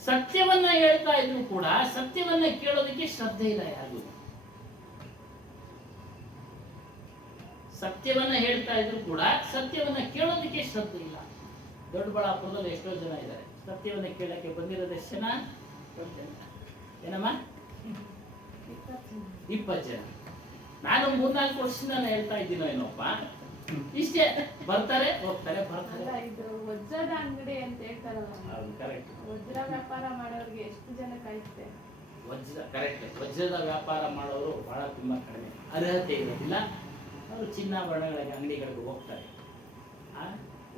ಸತ್ಯವನ್ನ ಹೇಳ್ತಾ ಇದ್ರು ಕೂಡ ಸತ್ಯವನ್ನ ಕೇಳೋದಕ್ಕೆ ಶ್ರದ್ಧೆ ಇಲ್ಲ ಯಾರಿಗೂ. ಸತ್ಯವನ್ನ ಹೇಳ್ತಾ ಇದ್ರು ಕೂಡ ಸತ್ಯವನ್ನ ಕೇಳೋದಕ್ಕೆ ಶ್ರದ್ಧೆ ಇಲ್ಲ. ದೊಡ್ಡಬಳ್ಳಾಪುರದಲ್ಲಿ ಎಷ್ಟೋ ಜನ ಇದ್ದಾರೆ, ಸತ್ಯವನ್ನ ಕೇಳಕ್ಕೆ ಬಂದಿರೋದು ಎಷ್ಟು ಜನ? ಏನಮ್ಮ? 20 ಜನ. ನಾನು 3-4 ವರ್ಷದಿಂದ ಹೇಳ್ತಾ ಇದ್ದೀನೋ ಏನೋಪ್ಪ, ಇಷ್ಟೇ. ಬರ್ತಾರೆ ಹೋಗ್ತಾರೆ, ಬರ್ತಾರೆ. ವಜ್ರದ ಅಂಗಡಿ ಅಂತ ಹೇಳ್ತಾರಲ್ಲ, ಕರೆಕ್ಟ್. ವಜ್ರ ವ್ಯಾಪಾರ ಮಾಡೋರಿಗೆ ಎಷ್ಟು ಜನ ಕಾಯುತ್ತೆ? ಕರೆಕ್ಟ್. ವಜ್ರದ ವ್ಯಾಪಾರ ಮಾಡೋರು ಬಹಳ ತುಂಬಾ ಕಡಿಮೆ, ಅರ್ಹತೆ ಇರೋದಿಲ್ಲ. ಅವರು ಚಿನ್ನಾಭರಣಗಳ ಅಂಗಡಿಗಳಿಗೆ ಹೋಗ್ತಾರೆ.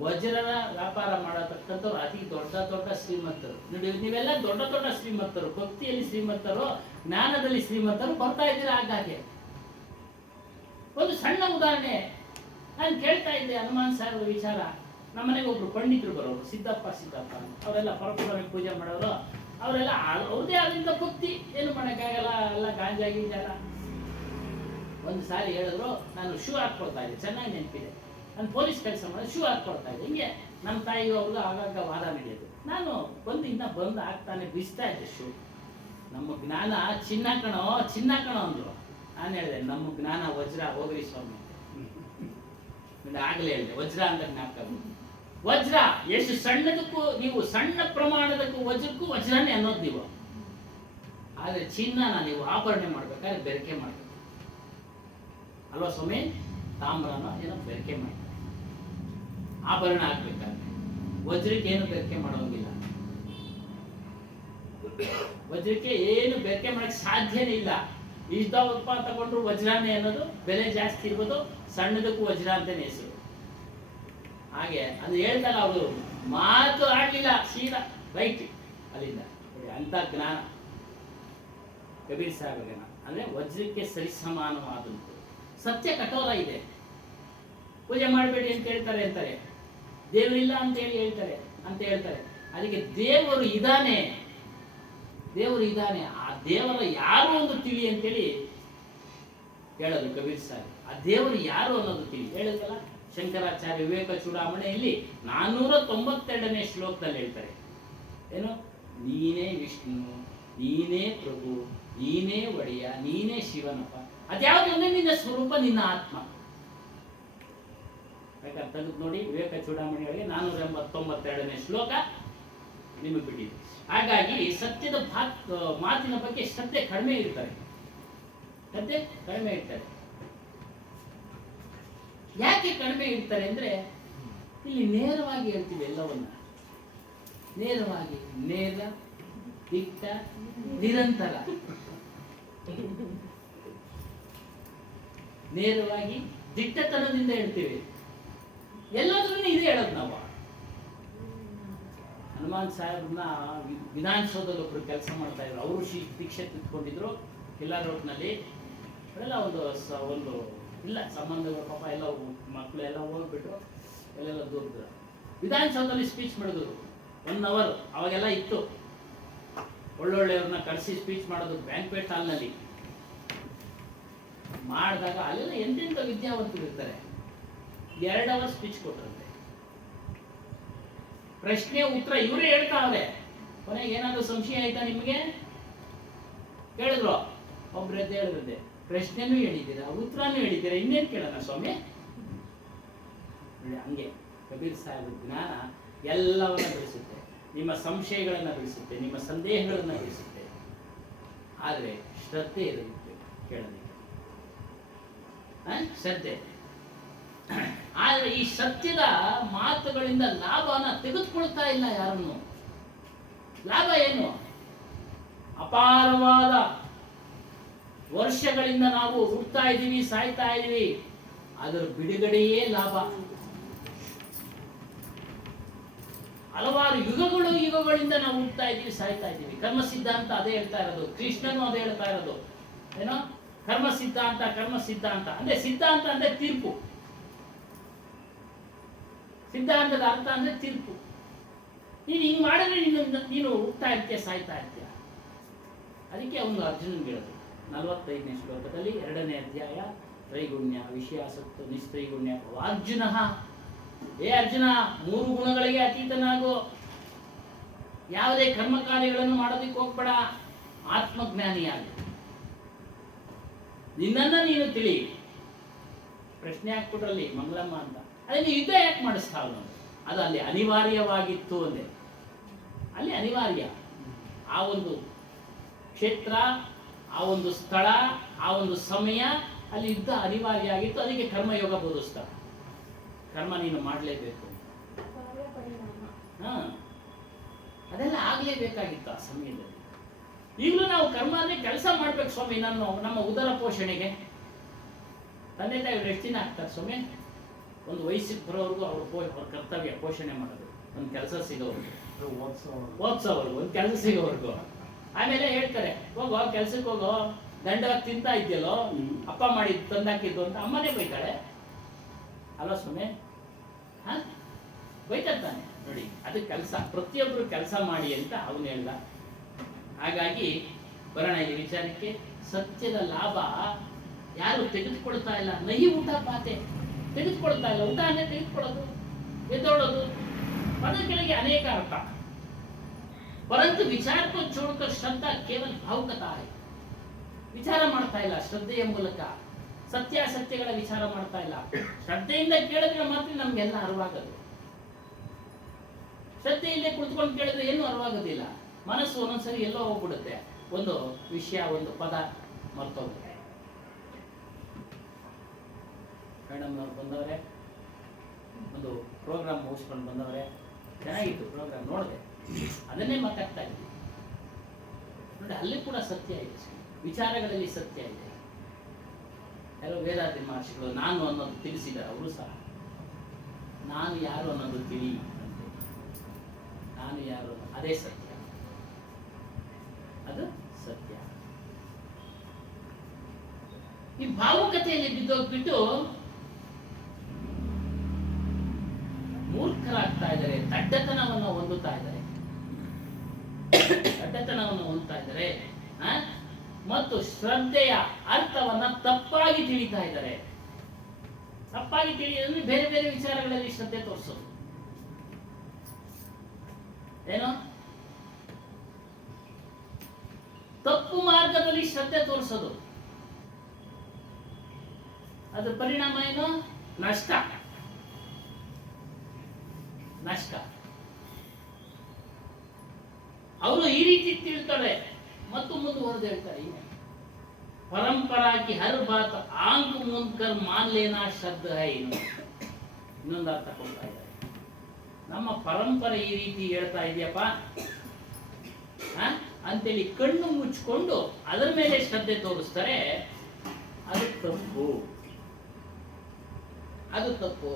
ವಜ್ರದ ವ್ಯಾಪಾರ ಮಾಡತಕ್ಕಂಥವ್ರು ಅತಿ ದೊಡ್ಡ ದೊಡ್ಡ ಶ್ರೀಮಂತರು. ನೋಡಿ, ನೀವೆಲ್ಲ ದೊಡ್ಡ ದೊಡ್ಡ ಶ್ರೀಮಂತರು, ಭಕ್ತಿಯಲ್ಲಿ ಶ್ರೀಮಂತರು, ಜ್ಞಾನದಲ್ಲಿ ಶ್ರೀಮಂತರು ಬರ್ತಾ ಇದ್ದೀರಾ. ಆಗಾಗ್ಗೆ ಒಂದು ಸಣ್ಣ ಉದಾಹರಣೆ ನಾನು ಕೇಳ್ತಾ ಇದ್ದೆ, ಹನುಮಾನ್ ಸಾಹೇಬ್ರ ವಿಚಾರ. ನಮ್ಮನೆಗೆ ಒಬ್ರು ಪಂಡಿತರು ಬರೋರು, ಸಿದ್ದಪ್ಪ ಅವರೆಲ್ಲ ಪರಪುರವಾಗಿ ಪೂಜೆ ಮಾಡೋರು. ಅವರೆಲ್ಲ ಅವ್ರದೇ ಆದಂಥ ಭಕ್ತಿ, ಏನು ಮಾಡೋಕ್ಕಾಗಲ್ಲ, ಎಲ್ಲ ಗಾಂಜಾ ಗೀಂಜಾಲ. ಒಂದು ಸಾರಿ ಹೇಳಿದ್ರು, ನಾನು ಶೂ ಹಾಕ್ಕೊಳ್ತಾ ಇದ್ದೆ, ಚೆನ್ನಾಗಿ ನೆನಪಿದೆ. ನಾನು ಪೊಲೀಸ್ ಕೆಲಸ ಮಾಡಿ ಶೂ ಹಾಕ್ಕೊಳ್ತಾ ಇದ್ದೆ. ಹಿಂಗೆ ನಮ್ಮ ತಾಯಿ ಅವ್ರಿಗೂ ಆಗಾಗ ವಾದ ನಡೆಯೋದು. ನಾನು ಬಂದು ಹಾಕ್ತಾನೆ ಬಿಸ್ತಾ ಇದ್ದೆ ಶೂ. ನಮ್ಮ ಜ್ಞಾನ ಚಿನ್ನ ಕಣೋ ಅಂದ್ರು. ನಾನು ಹೇಳಿದೆ, ನಮ್ಮ ಜ್ಞಾನ ವಜ್ರ, ಹೋಗ್ರಿ ಸ್ವಾಮಿ. ಆಗಲೇ ಹೇಳಿದೆ, ವಜ್ರ ಅಂತ ಜ್ಞಾಪಕ. ವಜ್ರ ಎಷ್ಟು ಸಣ್ಣದಕ್ಕೂ, ನೀವು ಸಣ್ಣ ಪ್ರಮಾಣದಕ್ಕೂ ವಜ್ರಕ್ಕೂ ವಜ್ರನೇ ಅನ್ನೋದು ನೀವು. ಆದ್ರೆ ಚಿನ್ನನ ನೀವು ಆಭರಣೆ ಮಾಡ್ಬೇಕಾದ್ರೆ ಬೆರಕೆ ಮಾಡ್ಬೇಕು ಅಲ್ವಾ ಸ್ವಾಮಿ? ತಾಮ್ರನ ಏನೋ ಬೆರಕೆ ಮಾಡ್ತಾರೆ, ಆಭರಣ ಆಗ್ಬೇಕಾದ್ರೆ. ವಜ್ರಕ್ಕೆ ಏನು ಬೆರಕೆ ಮಾಡೋಂಗಿಲ್ಲ. ವಜ್ರಕ್ಕೆ ಏನು ಬೆರಕೆ ಮಾಡಕ್ ಸಾಧ್ಯನೇ ಇಲ್ಲ. ಇಷ್ಟ ಉತ್ಪ ತಗೊಂಡ್ರು ವಜ್ರಾನೇ ಅನ್ನೋದು ಬೆಲೆ ಜಾಸ್ತಿ ಇರ್ಬೋದು, ಸಣ್ಣದಕ್ಕೂ ವಜ್ರ ಅಂತಾನೆ ಹೆಸರು. ಹಾಗೆ ಅದು ಹೇಳ್ದಾಗ ಅವರು ಮಾತು ಆಡ್ಲಿಲ್ಲ, ಸೀದಾ ರೈಟ್ ಅಲ್ಲಿಂದ. ಅಂತ ಜ್ಞಾನ ಕಬೀರ್ ಸಾಹೇಬ್ ಜ್ಞಾನ ಅಂದ್ರೆ ವಜ್ರಕ್ಕೆ ಸರಿಸಮಾನವಾದಂತು. ಸತ್ಯ ಕಠೋರ ಇದೆ. ಪೂಜೆ ಮಾಡಬೇಡಿ ಅಂತ ಹೇಳ್ತಾರೆ, ದೇವರಿಲ್ಲ ಅಂತ ಹೇಳ್ತಾರೆ. ಅದಕ್ಕೆ ದೇವರು ಇದ್ದಾನೆ, ಆ ದೇವರ ಯಾರು ಒಂದು ತಿಳಿ ಅಂತೇಳಿ ಹೇಳೋದು ಕಬೀರ್ ಸಾಹೇಬ್. ಆ ದೇವರು ಯಾರು ಅನ್ನೋದು ತಿಳಿ ಹೇಳಿದಲ್ಲ ಶಂಕರಾಚಾರ್ಯ ವಿವೇಕ ಚೂಡಾಮಣೆಯಲ್ಲಿ 492ನೇ ಶ್ಲೋಕದಲ್ಲಿ ಹೇಳ್ತಾರೆ, ಏನು? ನೀನೇ ವಿಷ್ಣು, ನೀನೇ ಪ್ರಭು, ನೀನೇ ಒಡೆಯ, ನೀನೇ ಶಿವನಪ್ಪ. ಅದ್ಯಾವುದು ಅಂದ್ರೆ ನಿನ್ನ ಸ್ವರೂಪ, ನಿನ್ನ ಆತ್ಮ. ಬೇಕಾದ್ರೆ ತೆಗೆದು ನೋಡಿ, ವಿವೇಕ ಚೂಡಾಮಣಿಗಳಿಗೆ 482ನೇ ಶ್ಲೋಕ ನಿಮಗೆ ಬಿಟ್ಟಿದೆ. ಹಾಗಾಗಿ ಸತ್ಯದ ಮಾತಿನ ಬಗ್ಗೆ ಶ್ರದ್ಧೆ ಕಡಿಮೆ ಇರ್ತಾರೆ. ಯಾಕೆ ಕಡಿಮೆ ಇರ್ತಾರೆ ಅಂದ್ರೆ, ಇಲ್ಲಿ ನೇರವಾಗಿ ಹೇಳ್ತೀವಿ ಎಲ್ಲವನ್ನ. ನೇರವಾಗಿ, ನೇರ, ದಿಟ್ಟ, ನಿರಂತರ. ನೇರವಾಗಿ ದಿಟ್ಟತನದಿಂದ ಹೇಳ್ತೀವಿ. ಎಲ್ಲಾದ್ರೂ ಇದೇ ಹೇಳೋದು ನಾವು. ಹನುಮಾನ್ ಸಾಹೇಬ್ರನ್ನ ವಿಧಾನಸೌಧದಲ್ಲಿ ಒಬ್ರು ಕೆಲಸ ಮಾಡ್ತಾ ಇದ್ರು. ಅವರು ದೀಕ್ಷೆ ತಿಳ್ಕೊಂಡಿದ್ರು ಕಿಲ್ಲರ್ ರೋಡ್ನಲ್ಲಿ. ಅದೆಲ್ಲ ಒಂದು ಇಲ್ಲ ಸಂಬಂಧಗಳು ಪಾಪ ಎಲ್ಲ ಮಕ್ಕಳು ಎಲ್ಲ ಹೋಗ್ಬಿಟ್ರು, ಎಲ್ಲೆಲ್ಲ ದೂರಿದ್ರು. ವಿಧಾನಸೌಧದಲ್ಲಿ ಸ್ಪೀಚ್ ಮಾಡಿದ್ರು 1 hour. ಅವಾಗೆಲ್ಲ ಇತ್ತು, ಒಳ್ಳೊಳ್ಳೆಯವ್ರನ್ನ ಕರೆಸಿ ಸ್ಪೀಚ್ ಮಾಡೋದು ಬ್ಯಾಂಕ್ವೆಟ್ ಹಾಲ್ನಲ್ಲಿ ಮಾಡಿದಾಗ ಅಲ್ಲೆಲ್ಲ ಎಂತೆಂಥ ವಿದ್ಯಾವಂತರು ಇರ್ತಾರೆ. 2 hour ಸ್ಪೀಚ್ ಕೊಟ್ಟರಂತೆ. ಪ್ರಶ್ನೆ ಉತ್ತರ ಇವರೇ ಹೇಳ್ತಾವ್ರೆ. ಕೊನೆಗೆ ಏನಾದ್ರು ಸಂಶಯ ಆಯ್ತಾ ನಿಮಗೆ? ಕೇಳಿದ್ರು ಒಬ್ರದ್ದೇ ಹೇಳಿದ್ದೆ, ಪ್ರಶ್ನೆನೂ ಹೇಳಿದ್ದೀರಾ, ಉತ್ತರನೂ ಹೇಳಿದ್ದೀರಾ, ಇನ್ನೇನು ಕೇಳೋಣ ಸ್ವಾಮಿ? ಹಂಗೆ ಕಬೀರ್ ಸಾಹೇಬ್ ಜ್ಞಾನ ಎಲ್ಲವನ್ನ ಬಿಡಿಸುತ್ತೆ, ನಿಮ್ಮ ಸಂಶಯಗಳನ್ನ ಬಿಡಿಸುತ್ತೆ, ನಿಮ್ಮ ಸಂದೇಹಗಳನ್ನ ಬಿಡಿಸುತ್ತೆ. ಆದರೆ ಶ್ರದ್ಧೆ ಇರುತ್ತೆ ಕೇಳೋದಕ್ಕೆ, ಶ್ರದ್ಧೆ. ಆದರೆ ಈ ಸತ್ಯದ ಮಾತುಗಳಿಂದ ಲಾಭನ ತೆಗೆದುಕೊಳ್ತಾ ಇಲ್ಲ ಯಾರನ್ನು. ಲಾಭ ಏನು? ಅಪಾರವಾದ ವರ್ಷಗಳಿಂದ ನಾವು ಹುಡ್ತಾ ಇದ್ದೀವಿ, ಸಾಯ್ತಾ ಇದ್ದೀವಿ, ಅದರ ಬಿಡುಗಡೆಯೇ ಲಾಭ. ಹಲವಾರು ಯುಗಗಳಿಂದ ನಾವು ಹುಡ್ತಾ ಇದ್ದೀವಿ, ಸಾಯ್ತಾ ಇದ್ದೀವಿ. ಕರ್ಮ ಸಿದ್ಧಾಂತ ಅದೇ ಹೇಳ್ತಾ ಇರೋದು, ಕೃಷ್ಣನು ಅದೇ ಹೇಳ್ತಾ ಇರೋದು. ಏನೋ ಕರ್ಮ ಸಿದ್ಧಾಂತ ಅಂದ್ರೆ ಸಿದ್ಧಾಂತ ಅಂದ್ರೆ ತೀರ್ಪು. ಸಿದ್ಧಾಂತದ ಅರ್ಥ ಅಂದ್ರೆ ತೀರ್ಪು. ನೀನು ಹಿಂಗ್ ಮಾಡಿದ್ರೆ ನೀನು ಹುಡ್ತಾ ಇರ್ತೀಯ, ಸಾಯ್ತಾ ಇರ್ತೀಯ. ಅದಕ್ಕೆ ಅವನು ಅರ್ಜುನನ್ ಹೇಳೋದು 45ನೇ ಶ್ಲೋಕದಲ್ಲಿ 2ನೇ ಅಧ್ಯಾಯ, ತ್ರೈಗುಣ್ಯ ವಿಷಯಾಸಕ್ತ ನಿಸ್ತ್ರೈಗುಣ್ಯ. ಅರ್ಜುನ, ಏ ಅರ್ಜುನ, 3 ಗುಣಗಳಿಗೆ ಅತೀತನಾಗು. ಯಾವುದೇ ಕರ್ಮ ಕಾರ್ಯಗಳನ್ನು ಮಾಡೋದಕ್ಕೆ ಹೋಗ್ಬೇಡ, ಆತ್ಮಜ್ಞಾನಿಯಾಗು. ನಿನ್ನನ್ನ ನೀನು ತಿಳಿ. ಪ್ರಶ್ನೆ ಹಾಕ್ಬಿಟ್ರಲ್ಲಿ ಮಂಗಳಮ್ಮ ಅಂತ, ಅದೇ ನೀವು ಯುದ್ಧ ಯಾಕೆ ಮಾಡಿಸ್ತಾವ? ಅದು ಅಲ್ಲಿ ಅನಿವಾರ್ಯವಾಗಿತ್ತು ಅಂದೆ. ಅಲ್ಲಿ ಅನಿವಾರ್ಯ. ಆ ಒಂದು ಕ್ಷೇತ್ರ, ಆ ಒಂದು ಸ್ಥಳ, ಆ ಒಂದು ಸಮಯ, ಅಲ್ಲಿ ಯುದ್ಧ ಅನಿವಾರ್ಯ ಆಗಿತ್ತು. ಅದಕ್ಕೆ ಕರ್ಮಯೋಗ ಬೋಧಿಸ್ತಾರೆ. ಕರ್ಮ ನೀನು ಮಾಡಲೇಬೇಕು. ಅದೆಲ್ಲ ಆಗ್ಲೇಬೇಕಾಗಿತ್ತು ಆ ಸಮಯದಲ್ಲಿ. ಈಗಲೂ ನಾವು ಕರ್ಮ ಅಂದ್ರೆ ಕೆಲಸ ಮಾಡ್ಬೇಕು ಸ್ವಾಮಿ. ನಮ್ಮ ಉದರ ಪೋಷಣೆಗೆ ತಂದೆ ತಾಯಿಗಳು ಎಷ್ಟು ದಿನ ಆಗ್ತಾರೆ ಸ್ವಾಮಿ? ಒಂದು ವಯಸ್ಸಿಗೆ ಬರೋವರೆಗೂ ಅವ್ರ ಕರ್ತವ್ಯ ಪೋಷಣೆ ಮಾಡೋದು, ಒಂದು ಕೆಲಸ ಸಿಗೋವರೆಗೂ, ಓದ್ಸೋವರೆಗೂ, ಒಂದು ಕೆಲಸ ಸಿಗೋವರೆಗೂ. ಆಮೇಲೆ ಹೇಳ್ತಾರೆ, ಹೋಗೋ ಕೆಲ್ಸಕ್ಕೆ ಹೋಗೋ, ದಂಡವಾಗಿ ತಿಂತಾ ಇದ್ಯಲ್ಲೋ, ಅಪ್ಪ ಮಾಡಿ ತಂದಾಕಿದ್ದು ಅಂತ ಅಮ್ಮನೇ ಬೈತಾಳೆ ಅಲ್ವಾ ಸ್ವಾಮಿ? ಬೈತಾನೆ ನೋಡಿ. ಅದಕ್ಕೆ ಕೆಲಸ, ಪ್ರತಿಯೊಬ್ಬರು ಕೆಲಸ ಮಾಡಿ ಅಂತ ಅವನು ಹೇಳ್ದ. ಹಾಗಾಗಿ ಬರೋಣ ಈ ವಿಚಾರಕ್ಕೆ. ಸತ್ಯದ ಲಾಭ ಯಾರು ತೆಗೆದುಕೊಳ್ತಾ ಇಲ್ಲ. ನಹಿ ಊಟ ಪಾತೆ ತೆಗೆದುಕೊಳ್ತಾ ಇಲ್ಲ. ಊಟ ಅಂದ್ರೆ ತೆಗೆದುಕೊಳ್ಳೋದು, ಎದ್ದೋಳೋದು. ಪದ ಕೆಳಗೆ ಅನೇಕ ಅರ್ಥ. ಪರಂತು ವಿಚಾರ ಕೋ छोड़कर ಶ್ರದ್ಧಾ ಕೇವಲ ಭಾವುಕತಾ है. ವಿಚಾರ ಮಾಡ್ತಾ ಇಲ್ಲ ಶ್ರದ್ಧೆಯ ಮೂಲಕ. ಸತ್ಯಾಸತ್ಯಗಳ ವಿಚಾರ ಮಾಡ್ತಾ ಇಲ್ಲ. ಶ್ರದ್ಧೆಯಿಂದ ಕೇಳಿದ್ರೆ ಮಾತ್ರ ನಮ್ಗೆಲ್ಲ ಅರಿವಾಗೋದು. ಶ್ರದ್ಧೆಯಿಂದ ಕುಳಿತುಕೊಂಡು ಕೇಳಿದ್ರೆ ಏನು ಅರಿವಾಗೋದಿಲ್ಲ. ಮನಸ್ಸು ಒಂದೊಂದ್ಸರಿ ಎಲ್ಲೋ ಹೋಗ್ಬಿಡುತ್ತೆ. ಒಂದು ವಿಷಯ, ಒಂದು ಪದ ಮರ್ತೋಗುತ್ತೆ. ಮೇಡಮ್ ಅವ್ರು ಬಂದವರೇ, ಒಂದು ಪ್ರೋಗ್ರಾಮ್ ಮುಗಿಸ್ಕೊಂಡು ಬಂದವರೇ, ಚೆನ್ನಾಗಿತ್ತು ಪ್ರೋಗ್ರಾಮ್, ನೋಡಿದೆ. ಅದನ್ನೇ ಮಾತಾಡ್ತಾ ಇದ್ವಿ ನೋಡಿ. ಅಲ್ಲಿ ಕೂಡ ಸತ್ಯ ಇದೆ, ವಿಚಾರಗಳಲ್ಲಿ ಸತ್ಯ ಇದೆ. ಕೆಲವು ವೇದಾಂತ ಮಹರ್ಷಿಗಳು ನಾನು ಅನ್ನೋದು ತಿಳಿಸಿದ್ದಾರೆ. ಅವರು ಸಹ ನಾನು ಯಾರು ಅನ್ನೋದು ತಿಳಿ ಅಂತೆ. ನಾನು ಯಾರು, ಅದೇ ಸತ್ಯ, ಅದು ಸತ್ಯ. ಈ ಭಾವುಕತೆಯಲ್ಲಿ ಬಿದ್ದೋಗ್ಬಿಟ್ಟು ಮೂರ್ಖರಾಗ್ತಾ ಇದ್ದಾರೆ, ದಡ್ಡತನವನ್ನು ಹೊಂದುತ್ತಾ ಇದ್ದಾರೆ, ಮತ್ತು ಶ್ರದ್ಧೆಯ ಅರ್ಥವನ್ನ ತಪ್ಪಾಗಿ ತಿಳಿತಾ ಇದ್ದಾರೆ. ತಪ್ಪಾಗಿ ತಿಳಿಯೋದ್ರೆ ಬೇರೆ ಬೇರೆ ವಿಚಾರಗಳಲ್ಲಿ ಶ್ರದ್ಧೆ ತೋರಿಸೋದು. ಏನೋ ತಪ್ಪು ಮಾರ್ಗದಲ್ಲಿ ಶ್ರದ್ಧೆ ತೋರಿಸೋದು. ಅದ್ರ ಪರಿಣಾಮ ಏನು? ನಷ್ಟ. ಅವರು ಈ ರೀತಿ ತಿಳ್ತಾರೆ ಮತ್ತು ಮುಂದುವರೆದು ಹೇಳ್ತಾರೆ, ಪರಂಪರಾ ಕಿ ಹರ್ ಬಾತ್ ಆಂಕ್ ಮುಂದ್ಕರ್ ಮಾನ್ ಲೇನಾ ಶಬ್ದ ಹೈ. ಇನ್ನೊಂದು ಅರ್ಥ ಕೊಡ್ತಾ ಇದ್ದಾರೆ. ನಮ್ಮ ಪರಂಪರೆ ಈ ರೀತಿ ಹೇಳ್ತಾ ಇದೆಯಪ್ಪ ಅಂತೇಳಿ ಕಣ್ಣು ಮುಚ್ಕೊಂಡು ಅದರ ಮೇಲೆ ಶ್ರದ್ಧೆ ತೋರಿಸ್ತಾರೆ, ಅದು ತಪ್ಪು. ಅದು ತಪ್ಪು.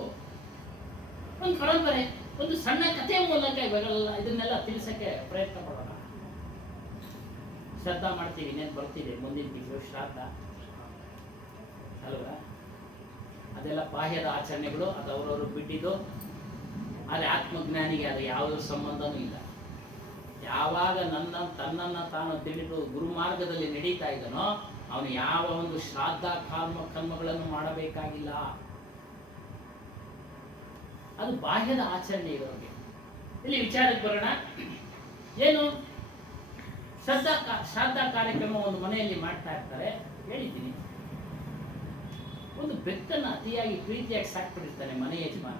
ಒಂದು ಪರಂಪರೆ, ಒಂದು ಸಣ್ಣ ಕಥೆಯ ಮೂಲಕ ಇವಾಗೆಲ್ಲ ಇದನ್ನೆಲ್ಲ ತಿಳಿಸಕ್ಕೆ ಪ್ರಯತ್ನ ಪಡೋಣ. ಶ್ರದ್ಧಾ ಮಾಡ್ತೀವಿ, ಇನ್ನೇನು ಬರ್ತಿದೆ ಮುಂದಿನ ತಿಂಗಳು ಶ್ರಾದ್ದ ಅಲ್ವಾ? ಅದೆಲ್ಲ ಬಾಹ್ಯದ ಆಚರಣೆಗಳು, ಅದು ಅವರವರು ಬಿಟ್ಟಿದ್ದು. ಆದರೆ ಆತ್ಮಜ್ಞಾನಿಗೆ ಅದು ಯಾವುದ್ರ ಸಂಬಂಧನೂ ಇಲ್ಲ. ಯಾವಾಗ ತನ್ನನ್ನು ತಾನು ತಿಳಿದು ಗುರುಮಾರ್ಗದಲ್ಲಿ ನಡೀತಾ ಇದ್ದಾನೋ ಅವನು ಯಾವ ಒಂದು ಶ್ರಾದ್ದ ಕರ್ಮಗಳನ್ನು ಮಾಡಬೇಕಾಗಿಲ್ಲ. ಅದು ಬಾಹ್ಯದ ಆಚರಣೆ ಇರೋರಿಗೆ. ಇಲ್ಲಿ ವಿಚಾರಕ್ಕೆ ಬರೋಣ. ಏನು ಶ್ರಾದ್ದ ಕಾರ್ಯಕ್ರಮ ಒಂದು ಮನೆಯಲ್ಲಿ ಮಾಡ್ತಾ ಇರ್ತಾರೆ. ಹೇಳಿದ್ದೀನಿ, ಒಂದು ಬೆಕ್ಕನ್ನು ಅತಿಯಾಗಿ ಪ್ರೀತಿಯಾಗಿ ಸಾಕ್ಬಿಟ್ಟಿರ್ತಾನೆ ಮನೆ ಯಜಮಾನ.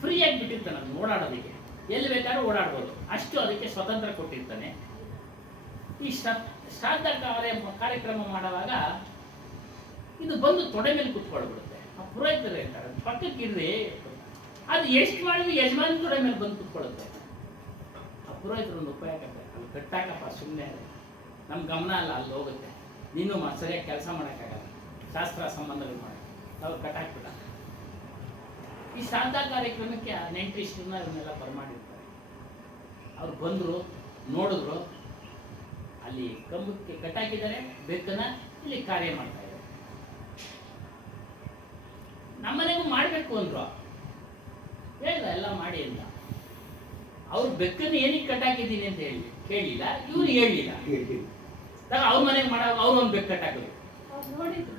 ಫ್ರೀಯಾಗಿ ಬಿಟ್ಟಿರ್ತಾನೆ ಅದು ಓಡಾಡೋದಕ್ಕೆ, ಎಲ್ಲಿ ಬೇಕಾದ್ರೂ ಓಡಾಡ್ಬೋದು, ಅಷ್ಟು ಅದಕ್ಕೆ ಸ್ವತಂತ್ರ ಕೊಟ್ಟಿರ್ತಾನೆ. ಈ ಶ್ರಾದ್ದ ಕಾರ್ಯಕ್ರಮ ಮಾಡುವಾಗ ಇದು ಬಂದು ತೊಡೆ ಮೇಲೆ ಕುತ್ಕೊಳ್ಬಿಡುತ್ತೆ. ಆ ಪುರೋಹಿತರು ಹೇಳ್ತಾರೆ ಪಕ್ಕಕ್ಕೆ ಇರ್ರಿ, ಅದು ಎಷ್ಟು ಮಾಡಿದ್ರು ಯಜಮಾನ ತೊಡೆ ಮೇಲೆ ಬಂದು ಕುತ್ಕೊಳ್ಳುತ್ತೆ. ಆ ಪುರೋಹಿತರು ಒಂದು ಉಪಾಯ ಕಟ್ತಾರೆ, ಅಲ್ಲಿ ಕಟ್ಟಾಕಪ್ಪ ಸುಮ್ಮನೆ, ನಮ್ಮ ಗಮನ ಅಲ್ಲ ಅಲ್ಲಿ ಹೋಗುತ್ತೆ, ನೀನು ಸರಿಯಾಗಿ ಕೆಲಸ ಮಾಡೋಕ್ಕಾಗಲ್ಲ, ಶಾಸ್ತ್ರ ಸಂಬಂಧಗಳು ಮಾಡೋಕ್ಕೆ, ಅವ್ರು ಕಟ್ಟಾಕ್ಬಿಟ್ಟ. ಈ ಶ್ರಾದ್ದ ಕಾರ್ಯಕ್ರಮಕ್ಕೆ ನೆಂಟರಿಷ್ಟನ್ನ ಇವನ್ನೆಲ್ಲ ಬರಮಾಡಿರ್ತಾರೆ. ಅವ್ರು ಬಂದರು, ನೋಡಿದ್ರು, ಅಲ್ಲಿ ಕಂಬಕ್ಕೆ ಕಟ್ಟಾಕಿದ್ದಾರೆ ಬೆಕ್ಕನ್ನ, ಇಲ್ಲಿ ಕಾರ್ಯ ಮಾಡ್ತಾ ಇದ್ದಾರೆ. ನಮ್ಮನೆಗೂ ಮಾಡಬೇಕು ಅಂದ್ರು, ಹೇಳಿಲ್ಲ ಎಲ್ಲ ಮಾಡಿ ಅಂತ. ಅವ್ರು ಬೆಕ್ಕನ್ನು ಏನಕ್ಕೆ ಕಟ್ಟಾಕಿದ್ದೀನಿ ಅಂತ ಕೇಳಿಲ್ಲ, ಇವ್ರು ಹೇಳಿಲ್ಲ. ಅವ್ರ ಮನೆಗೆ ಮಾಡೋ ಅವ್ರು ಒಂದು ಬೆಕ್ಕು ಕಟ್ಟಾಕಿದ್ರು. ಅವ್ರು ನೋಡಿದ್ರು